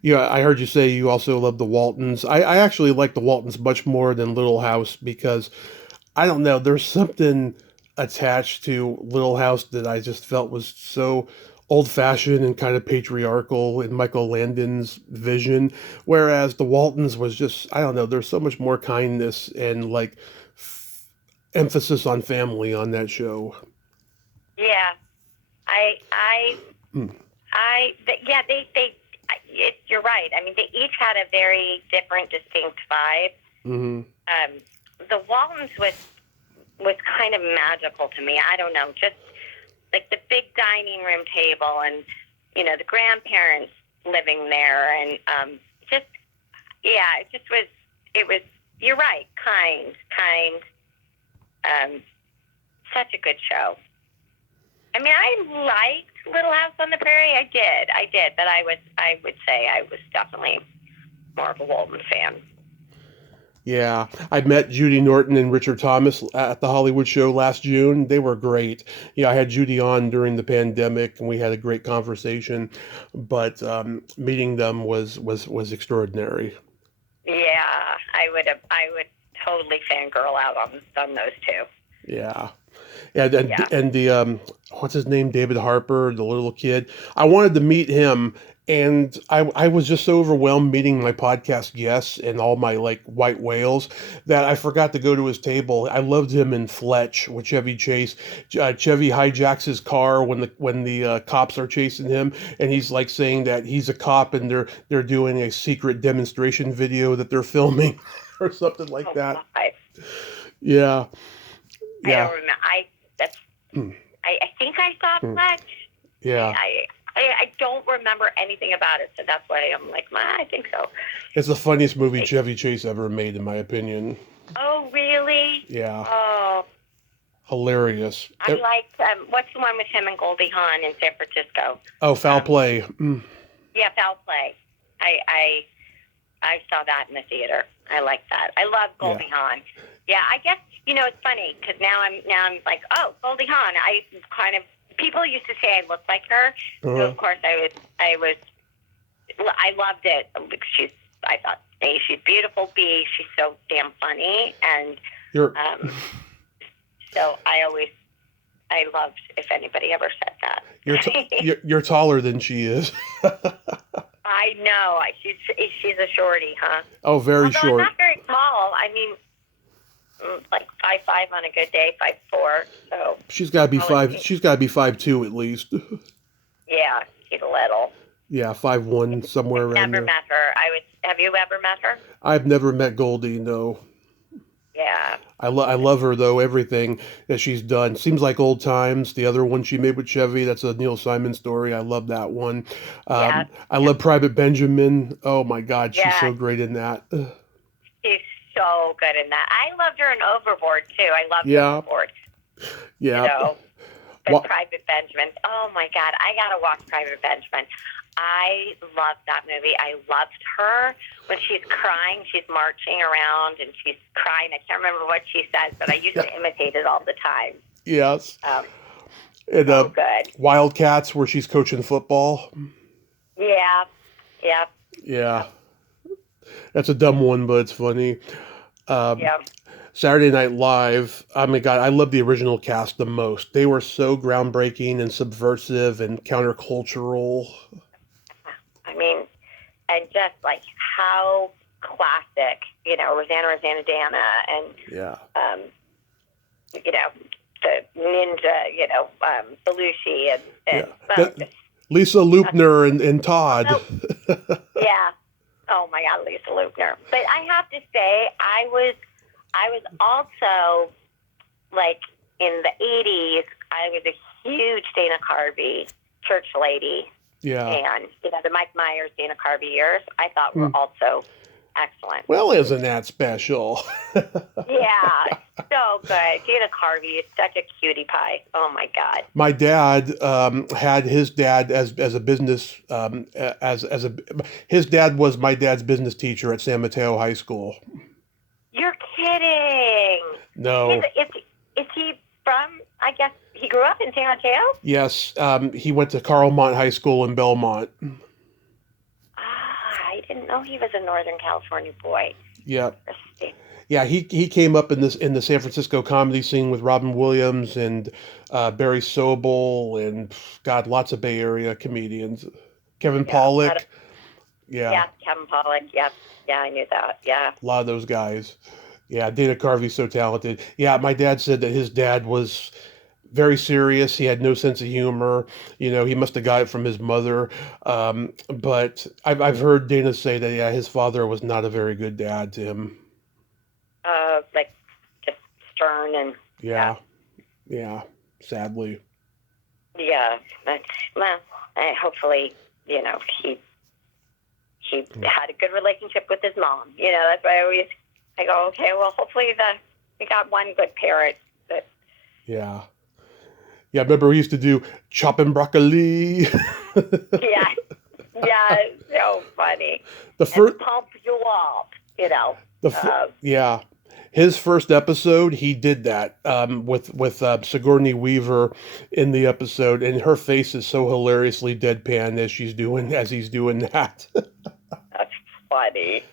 Yeah, I heard you say you also love the Waltons. I actually like the Waltons much more than Little House, because, I don't know, there's something attached to Little House that I just felt was so old-fashioned and kind of patriarchal in Michael Landon's vision, whereas the Waltons was just, I don't know, there's so much more kindness and like emphasis on family on that show. Yeah, you're right. I mean, they each had a very different, distinct vibe. Mm-hmm. The Waltons was kind of magical to me. I don't know, just like the big dining room table, and the grandparents living there, and it was. You're right, kind. Such a good show. I mean, I liked Little House on the Prairie. I did, but I would say I was definitely more of a Walton fan. Yeah, I met Judy Norton and Richard Thomas at the Hollywood show last June. They were great. I had Judy on during the pandemic, and we had a great conversation. But meeting them was extraordinary. Yeah, I would totally fangirl out on those two. Yeah. And the what's his name, David Harper, the little kid, I wanted to meet him, and I was just so overwhelmed meeting my podcast guests and all my like white whales that I forgot to go to his table. I loved him in Fletch with Chevy Chase. Chevy hijacks his car when the cops are chasing him, and he's like saying that he's a cop and they're doing a secret demonstration video that they're filming or something like that. God. Yeah. I don't remember. I think I saw Fletch. Yeah. I don't remember anything about it, so that's why I'm like, I think so. It's the funniest movie Chevy Chase ever made, in my opinion. Oh, really? Yeah. Oh. Hilarious. I liked, what's the one with him and Goldie Hawn in San Francisco? Oh, Foul Play. Yeah, Foul Play. I saw that in the theater. I like that. I love Goldie Hawn. Yeah, I guess, it's funny, because now I'm like, oh, Goldie Hawn. People used to say I looked like her, so of course I loved it. I thought, A, she's beautiful, B, she's so damn funny, and so I loved if anybody ever said that. You're taller than she is. I know. She's a shorty, huh? Oh, very Although short. I'm not very tall. I mean, like 5'5" on a good day, 5'4". So she's got to be 5. She's got to be 5'2" at least. Yeah, she's little. Yeah, 5'1", somewhere around there. Never met her. Have you ever met her? I've never met Goldie. No. Yeah, Yeah. I love her though. Everything that she's done seems like old times. The other one she made with Chevy, that's a Neil Simon story. I love that one. Yeah. I love Private Benjamin. Oh my God, she's Yeah. so great in that. She's so good in that. I loved her in Overboard too. I loved Yeah. Overboard. Yeah. You know, but What? Private Benjamin. Oh my God, I gotta watch Private Benjamin. I loved that movie. I loved her when she's crying. She's marching around and she's crying. I can't remember what she says, but I used to imitate it all the time. Yes. And So good. Wildcats, where she's coaching football. Yeah. Yeah. Yeah. That's a dumb one, but it's funny. Yeah. Saturday Night Live. Oh my God, I love the original cast the most. They were so groundbreaking and subversive and countercultural. I mean, and just like how classic, you know, Rosanna Dana and, Yeah. you know, the ninja, you know, Belushi and Yeah. Lisa Loopner and Todd. yeah. Oh my God, Lisa Loopner. But I have to say, I was also like in the 80s. I was a huge Dana Carvey church lady. Yeah. And you know the Mike Myers, Dana Carvey years, I thought were also excellent. Well, isn't that special? Yeah, so good. Dana Carvey is such a cutie pie. Oh my God. My dad had his dad as a business his dad was my dad's business teacher at San Mateo High School. You're kidding. No. Is he from? I guess he grew up in San Mateo. Yes, he went to Carlmont High School in Belmont. I didn't know he was a Northern California boy. Yeah. Yeah, he came up in the San Francisco comedy scene with Robin Williams and Barry Sobel and God, lots of Bay Area comedians. Kevin Pollak. Yeah, Kevin Pollak. Yep. Yeah, I knew that. Yeah. A lot of those guys. Yeah, Dana Carvey's so talented. Yeah, my dad said that his dad was very serious. He had no sense of humor. You know, he must have got it from his mother. But I've heard Dana say that, yeah, his father was not a very good dad to him. Like just stern and yeah, sadly. Yeah, but well, hopefully, you know, he had a good relationship with his mom. You know, that's why I go, okay, well, hopefully we got one good parent. But yeah, remember we used to do chopping broccoli. yeah, so funny. The first pump you up, you know. Yeah. His first episode, he did that with Sigourney Weaver in the episode, and her face is so hilariously deadpan as he's doing that. That's funny.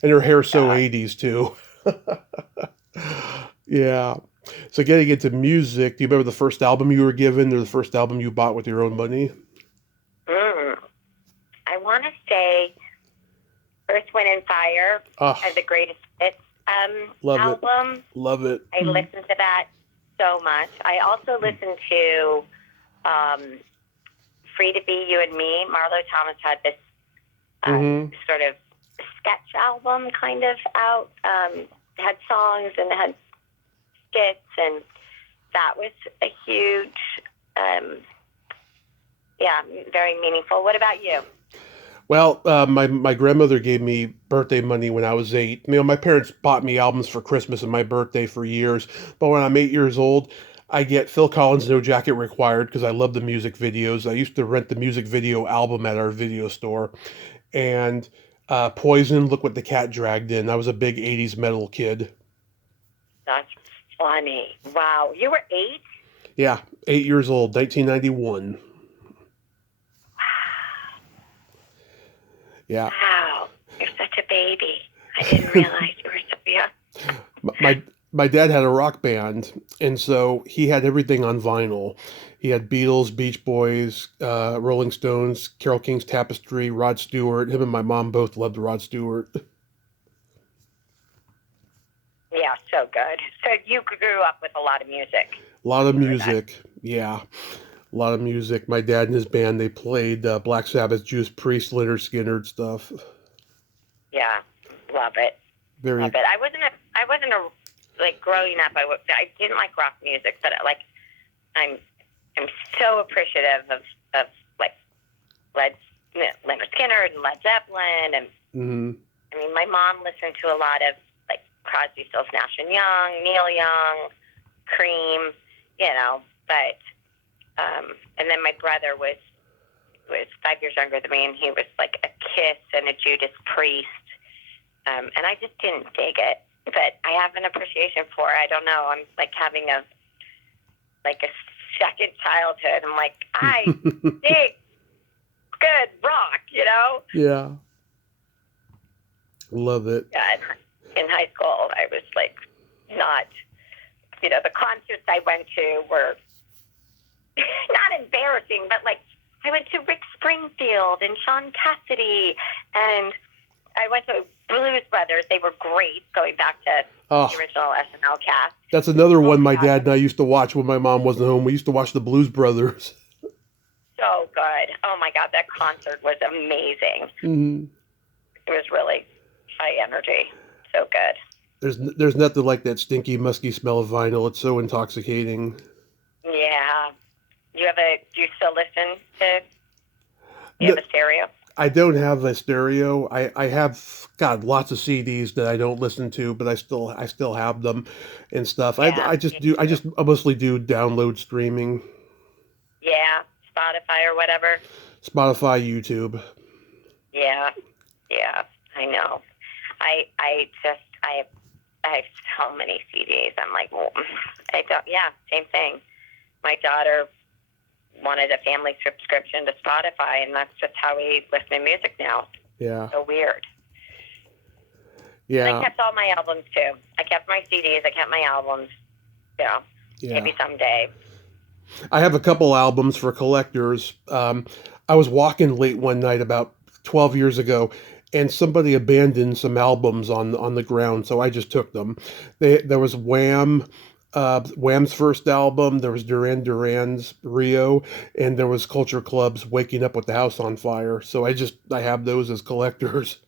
And her hair's so 80s too. Yeah. So getting into music, do you remember the first album you were given, or the first album you bought with your own money? I want to say Earth, Wind, and Fire as the greatest hits. Album. Love it. I listened to that so much. I also listened to Free to Be You and Me. Marlo Thomas had this sort of sketch album kind of out. It had songs and it had skits, and that was a huge, very meaningful. What about you? Well, my grandmother gave me birthday money when I was 8. You know, my parents bought me albums for Christmas and my birthday for years. But when I'm 8 years old, I get Phil Collins' No Jacket Required because I love the music videos. I used to rent the music video album at our video store. And Poison, Look What the Cat Dragged In. I was a big 80s metal kid. That's funny. Wow. You were 8? Yeah, 8 years old, 1991. Yeah. Wow, you're such a baby. I didn't realize you were so young. My dad had a rock band, and so he had everything on vinyl. He had Beatles, Beach Boys, Rolling Stones, Carole King's Tapestry, Rod Stewart. Him and my mom both loved Rod Stewart. Yeah, so good. So you grew up with a lot of music. A lot of music, yeah. A lot of music. My dad and his band, they played Black Sabbath, Judas Priest, Lynyrd Skynyrd stuff. Yeah, love it. Very. Love it. I wasn't a like growing up, I didn't like rock music, but like I'm so appreciative of like Leonard Skinner and Led Zeppelin, and I mean, my mom listened to a lot of like Crosby, Stills, Nash and Young, Neil Young, Cream, you know, but and then my brother was 5 years younger than me, and he was like a Kiss and a Judas Priest, and I just didn't dig it. But I have an appreciation for it. I don't know. I'm like having a second childhood. I'm like, I dig good rock, you know? Yeah. Love it. Yeah, in high school, I was like not, you know, the concerts I went to were not embarrassing, but like I went to Rick Springfield and Sean Cassidy, and I went to Blues Brothers. They were great, going back to the original SNL cast. That's another one my dad and I used to watch when my mom wasn't home. We used to watch the Blues Brothers. So good. Oh, my God, that concert was amazing. Mm-hmm. It was really high energy. So good. There's nothing like that stinky, musky smell of vinyl. It's so intoxicating. Yeah. Do you still listen to, you have a stereo? I don't have a stereo. I have got lots of CDs that I don't listen to, but I still have them and stuff. Yeah, I mostly do download streaming. Yeah, Spotify or whatever. Spotify, YouTube. Yeah, I know. I have so many CDs. I'm like, well, same thing. My daughter wanted a family subscription to Spotify, and that's just how we listen to music now. Yeah. So weird. Yeah. And I kept all my albums too. I kept my CDs. I kept my albums. Yeah. Maybe someday. I have a couple albums for collectors. I was walking late one night about 12 years ago, and somebody abandoned some albums on the ground, so I just took them. There was Wham's first album, there was Duran Duran's Rio, and there was Culture Club's Waking Up with the House on Fire. So I have those as collectors.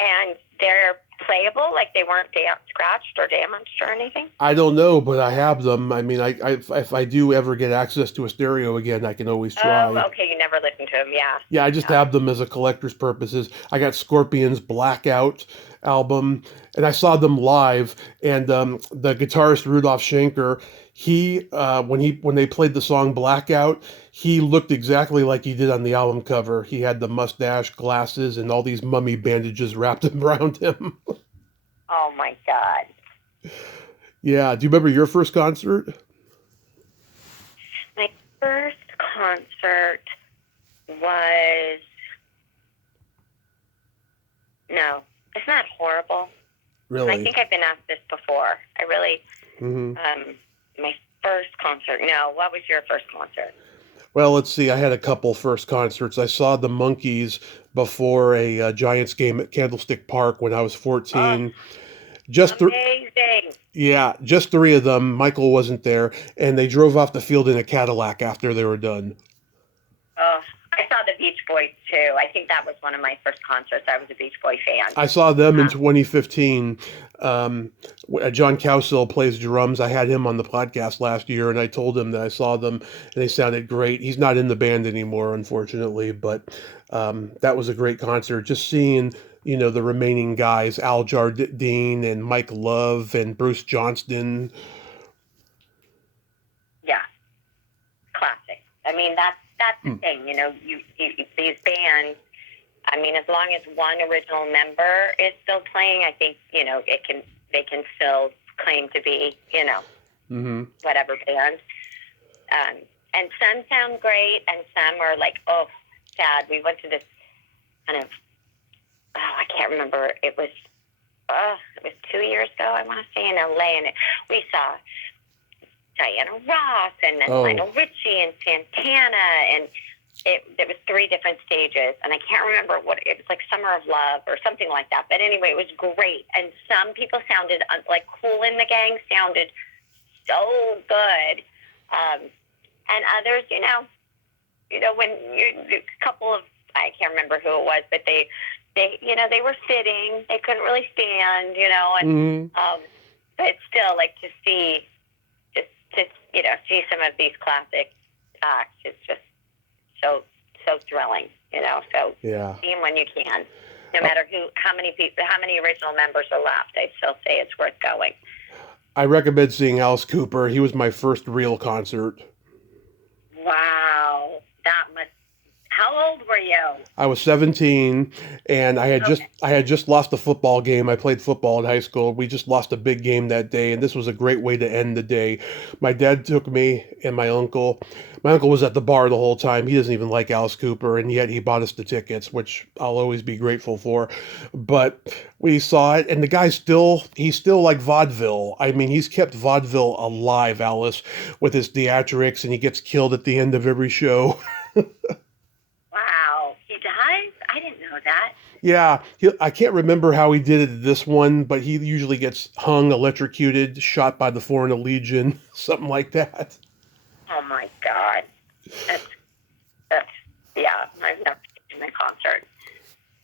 And they're playable, like they weren't scratched or damaged or anything? I don't know, but I have them. I mean, if I do ever get access to a stereo again, I can always try. Oh, okay, you never listened to them, yeah. Yeah, I just have them as a collector's purposes. I got Scorpions' Blackout album, and I saw them live, and the guitarist Rudolph Schenker, when they played the song Blackout, he looked exactly like he did on the album cover. He had the mustache, glasses, and all these mummy bandages wrapped around him. Oh my God. Yeah, do you remember your first concert? My first concert was... No, it's not horrible. Really? I think I've been asked this before. I really... my first concert. No, what was your first concert? Well, let's see. I had a couple first concerts. I saw the Monkees before a Giants game at Candlestick Park when I was 14. Amazing. Just three of them. Michael wasn't there, and they drove off the field in a Cadillac after they were done. Oh, I saw the Beach Boys too. I think that was one of my first concerts. I was a Beach Boy fan. I saw them in 2015. John Cowsill plays drums. I had him on the podcast last year, and I told him that I saw them, and they sounded great. He's not in the band anymore, unfortunately, but that was a great concert. Just seeing, the remaining guys, Al Jardine and Mike Love and Bruce Johnston. Yeah, classic. I mean, that's the thing. These bands. I mean, as long as one original member is still playing, I think they can still claim to be whatever band. And some sound great, and some are like, oh, sad. We went to this kind of, I can't remember. It was 2 years ago, I want to say, in LA, and we saw Diana Ross and then Lionel Richie and Santana, and there was 3 different stages, and I can't remember what it was, like Summer of Love or something like that. But anyway, it was great, and some people sounded like Kool and the Gang sounded so good, and others, when a couple of, I can't remember who it was, but they were sitting, they couldn't really stand, and but still, like to see, just to see some of these classic acts is just so thrilling. So Yeah. see them when you can. No matter how many original members are left, I'd still say it's worth going. I recommend seeing Alice Cooper. He was my first real concert. Wow, how old were you? I was 17, and I had just lost a football game. I played football in high school. We just lost a big game that day, and this was a great way to end the day. My dad took me and my uncle. My uncle was at the bar the whole time. He doesn't even like Alice Cooper, and yet he bought us the tickets, which I'll always be grateful for. But we saw it, and the guy's he's still like vaudeville. I mean, he's kept vaudeville alive, Alice, with his theatrics, and he gets killed at the end of every show. Wow, he dies? I didn't know that. Yeah, I can't remember how he did it at this one, but he usually gets hung, electrocuted, shot by the Foreign Legion, something like that. Oh my God, that's yeah. I've never seen a concert.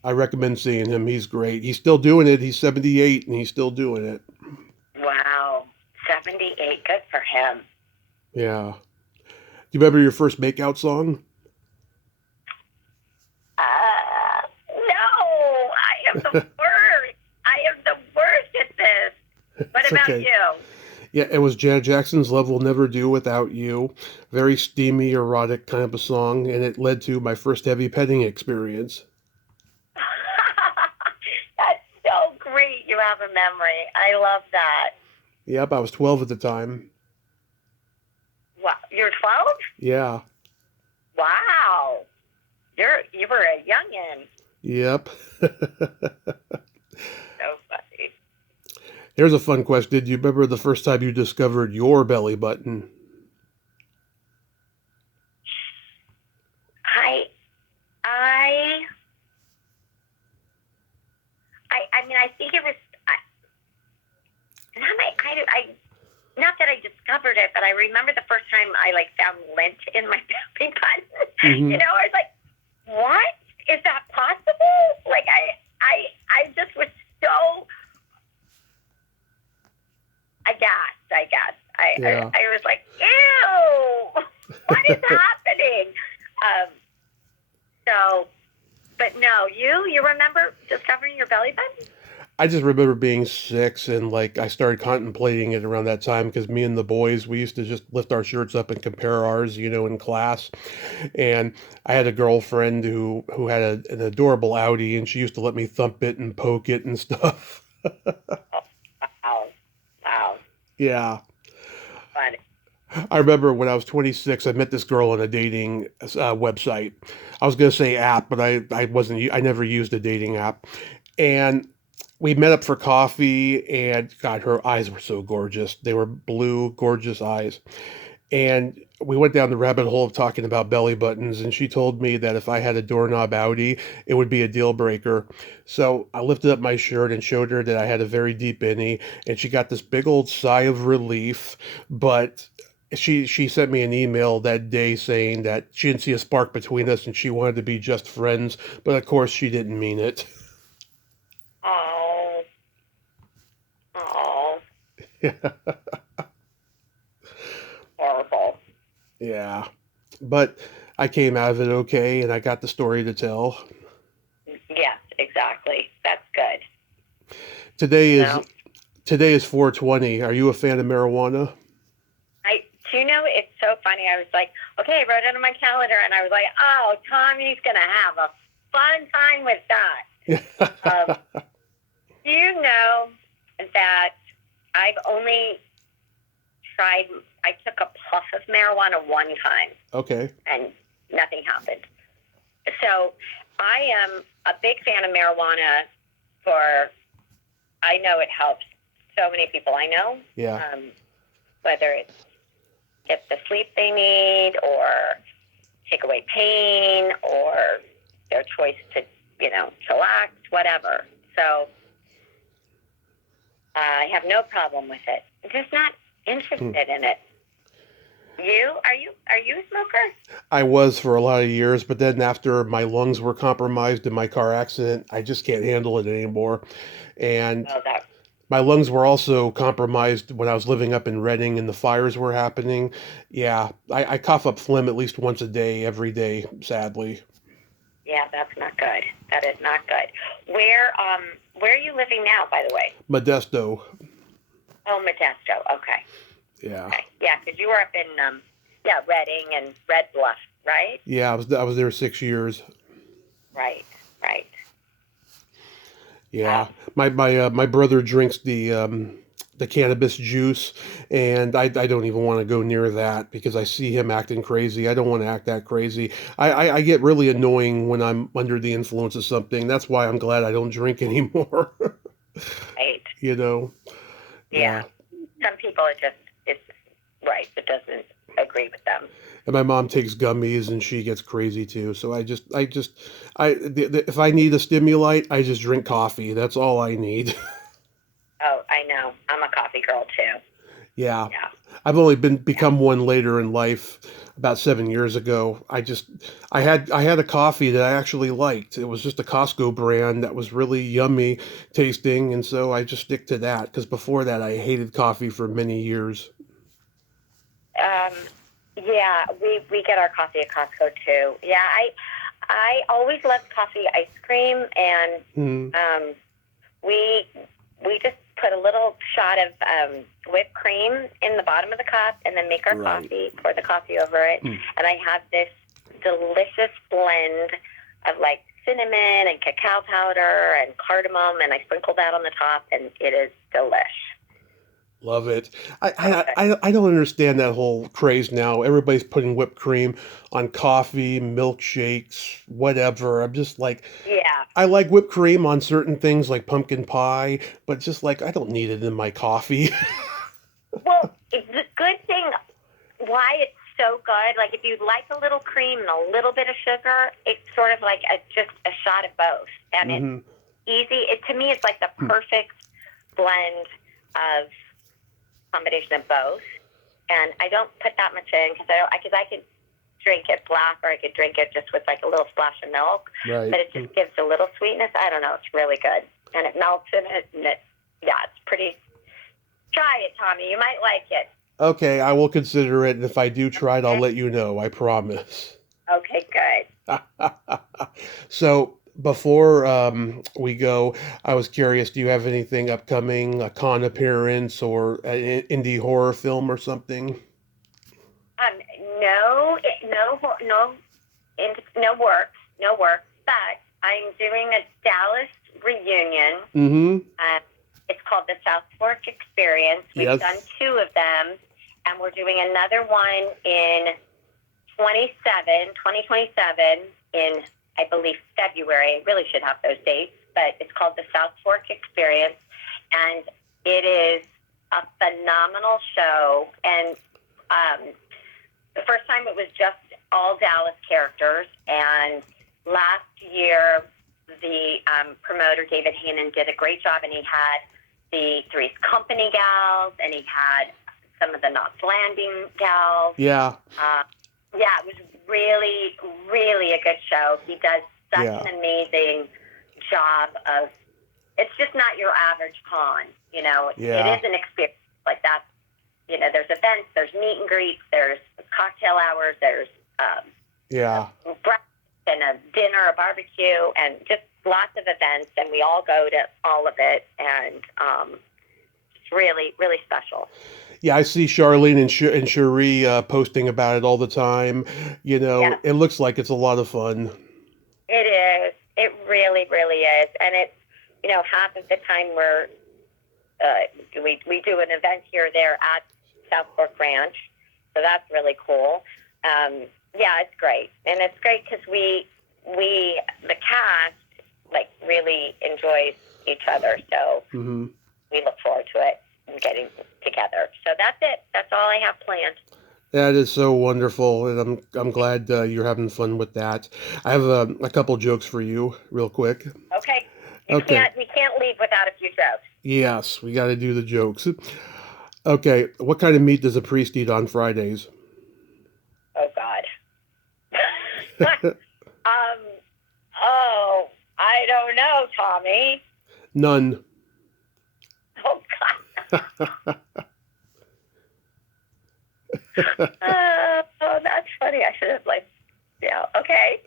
I recommend seeing him. He's great. He's still doing it. He's 78 and he's still doing it. Wow, 78. Good for him. Yeah. Do you remember your first makeout song? No, I am the worst. I am the worst at this. What about okay. you? Yeah, it was Janet Jackson's Love Will Never Do Without You. Very steamy, erotic kind of a song, and it led to my first heavy petting experience. That's so great. You have a memory. I love that. Yep, I was 12 at the time. Wow, you're 12? Yeah. Wow. You were a youngin'. Yep. So funny. Here's a fun question. Do you remember the first time you discovered your belly button? I mean, I think it was, not that I discovered it, but I remember the first time I found lint in my belly button. Mm-hmm. I was like, what? Is that possible? I just was so aghast, I guess. I was like, ew, what is happening? But no, you remember discovering your belly button? I just remember being 6 and I started contemplating it around that time because me and the boys, we used to just lift our shirts up and compare ours, in class. And I had a girlfriend who had an adorable Audi, and she used to let me thump it and poke it and stuff. Wow. Yeah. Funny. I remember when I was 26, I met this girl on a dating website. I was going to say app, but I never used a dating app. And we met up for coffee, and God, her eyes were so gorgeous. They were blue, gorgeous eyes. And we went down the rabbit hole of talking about belly buttons, and she told me that if I had a doorknob Audi, it would be a deal breaker. So I lifted up my shirt and showed her that I had a very deep innie, and she got this big old sigh of relief. But she sent me an email that day saying that she didn't see a spark between us and she wanted to be just friends. But of course, she didn't mean it. Oh. Yeah. Horrible. Yeah. But I came out of it okay, and I got the story to tell. Yes, exactly. That's good. Today is 420. Are you a fan of marijuana? It's so funny. I was like, okay, I wrote it on my calendar, and I was like, oh, Tommy's going to have a fun time with that. Do you know that I've only I took a puff of marijuana one time. Okay. And nothing happened. So I am a big fan of marijuana I know it helps so many people I know. Yeah. Whether it's get the sleep they need or take away pain or their choice to, chillax, whatever. So I have no problem with it. I'm just not interested in it. Are you a smoker? I was for a lot of years, but then after my lungs were compromised in my car accident, I just can't handle it anymore. And My lungs were also compromised when I was living up in Reading and the fires were happening. Yeah, I cough up phlegm at least once a day, every day, sadly. Yeah, that's not good. That is not good. Where are you living now, by the way? Modesto. Oh, Modesto. Okay. Yeah. Okay. Yeah, because you were up in Reading and Red Bluff, right? Yeah, I was there 6 years. Right. Right. Yeah, my brother drinks the cannabis juice, and I don't even want to go near that because I see him acting crazy. I don't want to act that crazy. I get really annoying when I'm under the influence of something. That's why I'm glad I don't drink anymore. Right. You know? Yeah. Yeah. Some people it's right. It doesn't agree with them. And my mom takes gummies, and she gets crazy too. So if I need a stimulant, I just drink coffee. That's all I need. Oh, I know. I'm a coffee girl too. Yeah. Yeah. I've only become one later in life, about 7 years ago. I had a coffee that I actually liked. It was just a Costco brand that was really yummy tasting, and so I just stick to that because before that I hated coffee for many years. Yeah, we get our coffee at Costco too. Yeah, I always loved coffee ice cream, and Mm. we just put a little shot of whipped cream in the bottom of the cup, and then make our Right. coffee, pour the coffee over it, Mm. and I have this delicious blend of like cinnamon and cacao powder and cardamom, and I sprinkle that on the top, and it is delish. Love it. I don't understand that whole craze now. Everybody's putting whipped cream on coffee, milkshakes, whatever. I'm just like, Yeah. I like whipped cream on certain things like pumpkin pie, but just like I don't need it in my coffee. Well, it's the good thing why it's so good. Like if you like a little cream and a little bit of sugar, it's sort of like just a shot of both, and Hmm. it's easy. To me, it's like the perfect blend of combination of both. And I don't put that much in because I could drink it black, or I could drink it just with like a little splash of milk. Right. But it just gives a little sweetness. I don't know. It's really good, and it melts in it, and it's pretty. Try it, Tommy. You might like it. Okay, I will consider it, and if I do try it, I'll let you know. I promise. Okay, good. So before we go, I was curious. Do you have anything upcoming, a con appearance or an indie horror film or something? Um, no, no work. But I'm doing a Dallas reunion. Mm-hmm. It's called the South Fork Experience. We've Yes. done 2 of them, and we're doing another one in 2027 in, I believe, February. I really should have those dates, but it's called the South Fork Experience, and it is a phenomenal show. And the first time it was just all Dallas characters, and last year the promoter, David Hannon, did a great job, and he had the Three's Company gals, and he had some of the Knots Landing gals. Yeah. Yeah, it was really, really a good show. He does such Yeah. an amazing job of, it's just not your average con, you know. Yeah. It is an experience like that. You know, there's events, there's meet and greets, there's cocktail hours, there's Yeah. breakfast and a dinner, a barbecue, and just lots of events, and we all go to all of it, and it's really, really special. Yeah, I see Charlene and Cherie posting about it all the time. You know, Yeah. It looks like it's a lot of fun. It is. It really, really is. And it's, you know, half of the time we do an event here or there at South Fork Ranch. So that's really cool. Yeah, it's great. And it's great because the cast, like, really enjoys each other. So Mm-hmm. we look forward to it and getting together. So that's it. That's all I have planned. That is so wonderful, and I'm glad you're having fun with that. I have a couple jokes for you, real quick. Okay. Okay. We can't leave without a few jokes. Yes, we got to do the jokes. Okay, what kind of meat does a priest eat on Fridays? Oh, God. Oh, I don't know, Tommy. None. Oh, Oh, that's funny. I should have okay.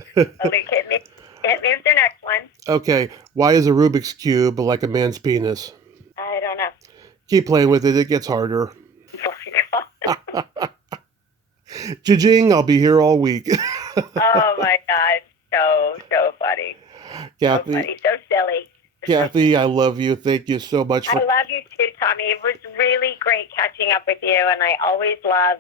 Okay, hit me with your next one. Okay, why is a Rubik's Cube like a man's penis? I don't know. Keep playing with it, it gets harder. Oh my God. Jing, I'll be here all week. Oh my God. So funny. Kathy, So funny. So silly. Kathy, I love you. Thank you so much for... I love you too, Tommy. It was really great catching up with you, and I always love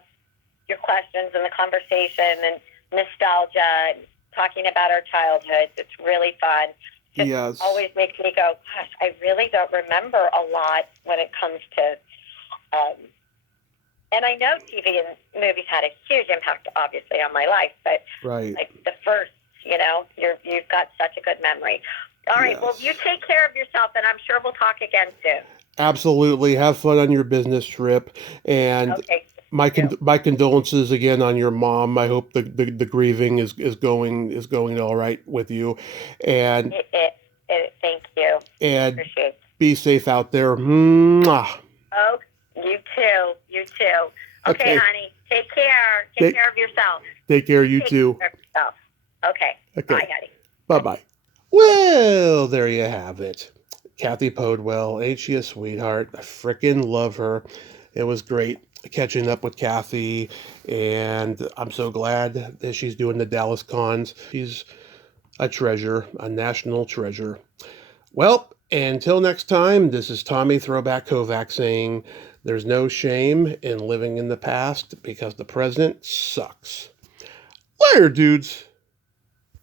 your questions and the conversation and nostalgia and talking about our childhoods. It's really fun. Yes. Always makes me go, gosh, I really don't remember a lot when it comes to... and I know TV and movies had a huge impact, obviously, on my life, but Right. like the first, you've got such a good memory. All right, Yes. well, you take care of yourself, and I'm sure we'll talk again soon. Absolutely. Have fun on your business trip. And Okay. my condolences again on your mom. I hope the grieving is going all right with you. And Thank you. and Appreciate it. be safe out there. Mwah. Oh, you too. You too. Okay, Okay. honey. Take care. Take care of yourself. Take care, you Take too. care of yourself. Okay. Okay. Bye, honey. Bye-bye. Well, there you have it. Cathy Podewell, ain't she a sweetheart? I frickin' love her. It was great catching up with Cathy, and I'm so glad that she's doing the Dallas cons. She's a treasure, a national treasure. Well, until next time, this is Tommy Throwback Kovac saying there's no shame in living in the past because the present sucks. Later, dudes.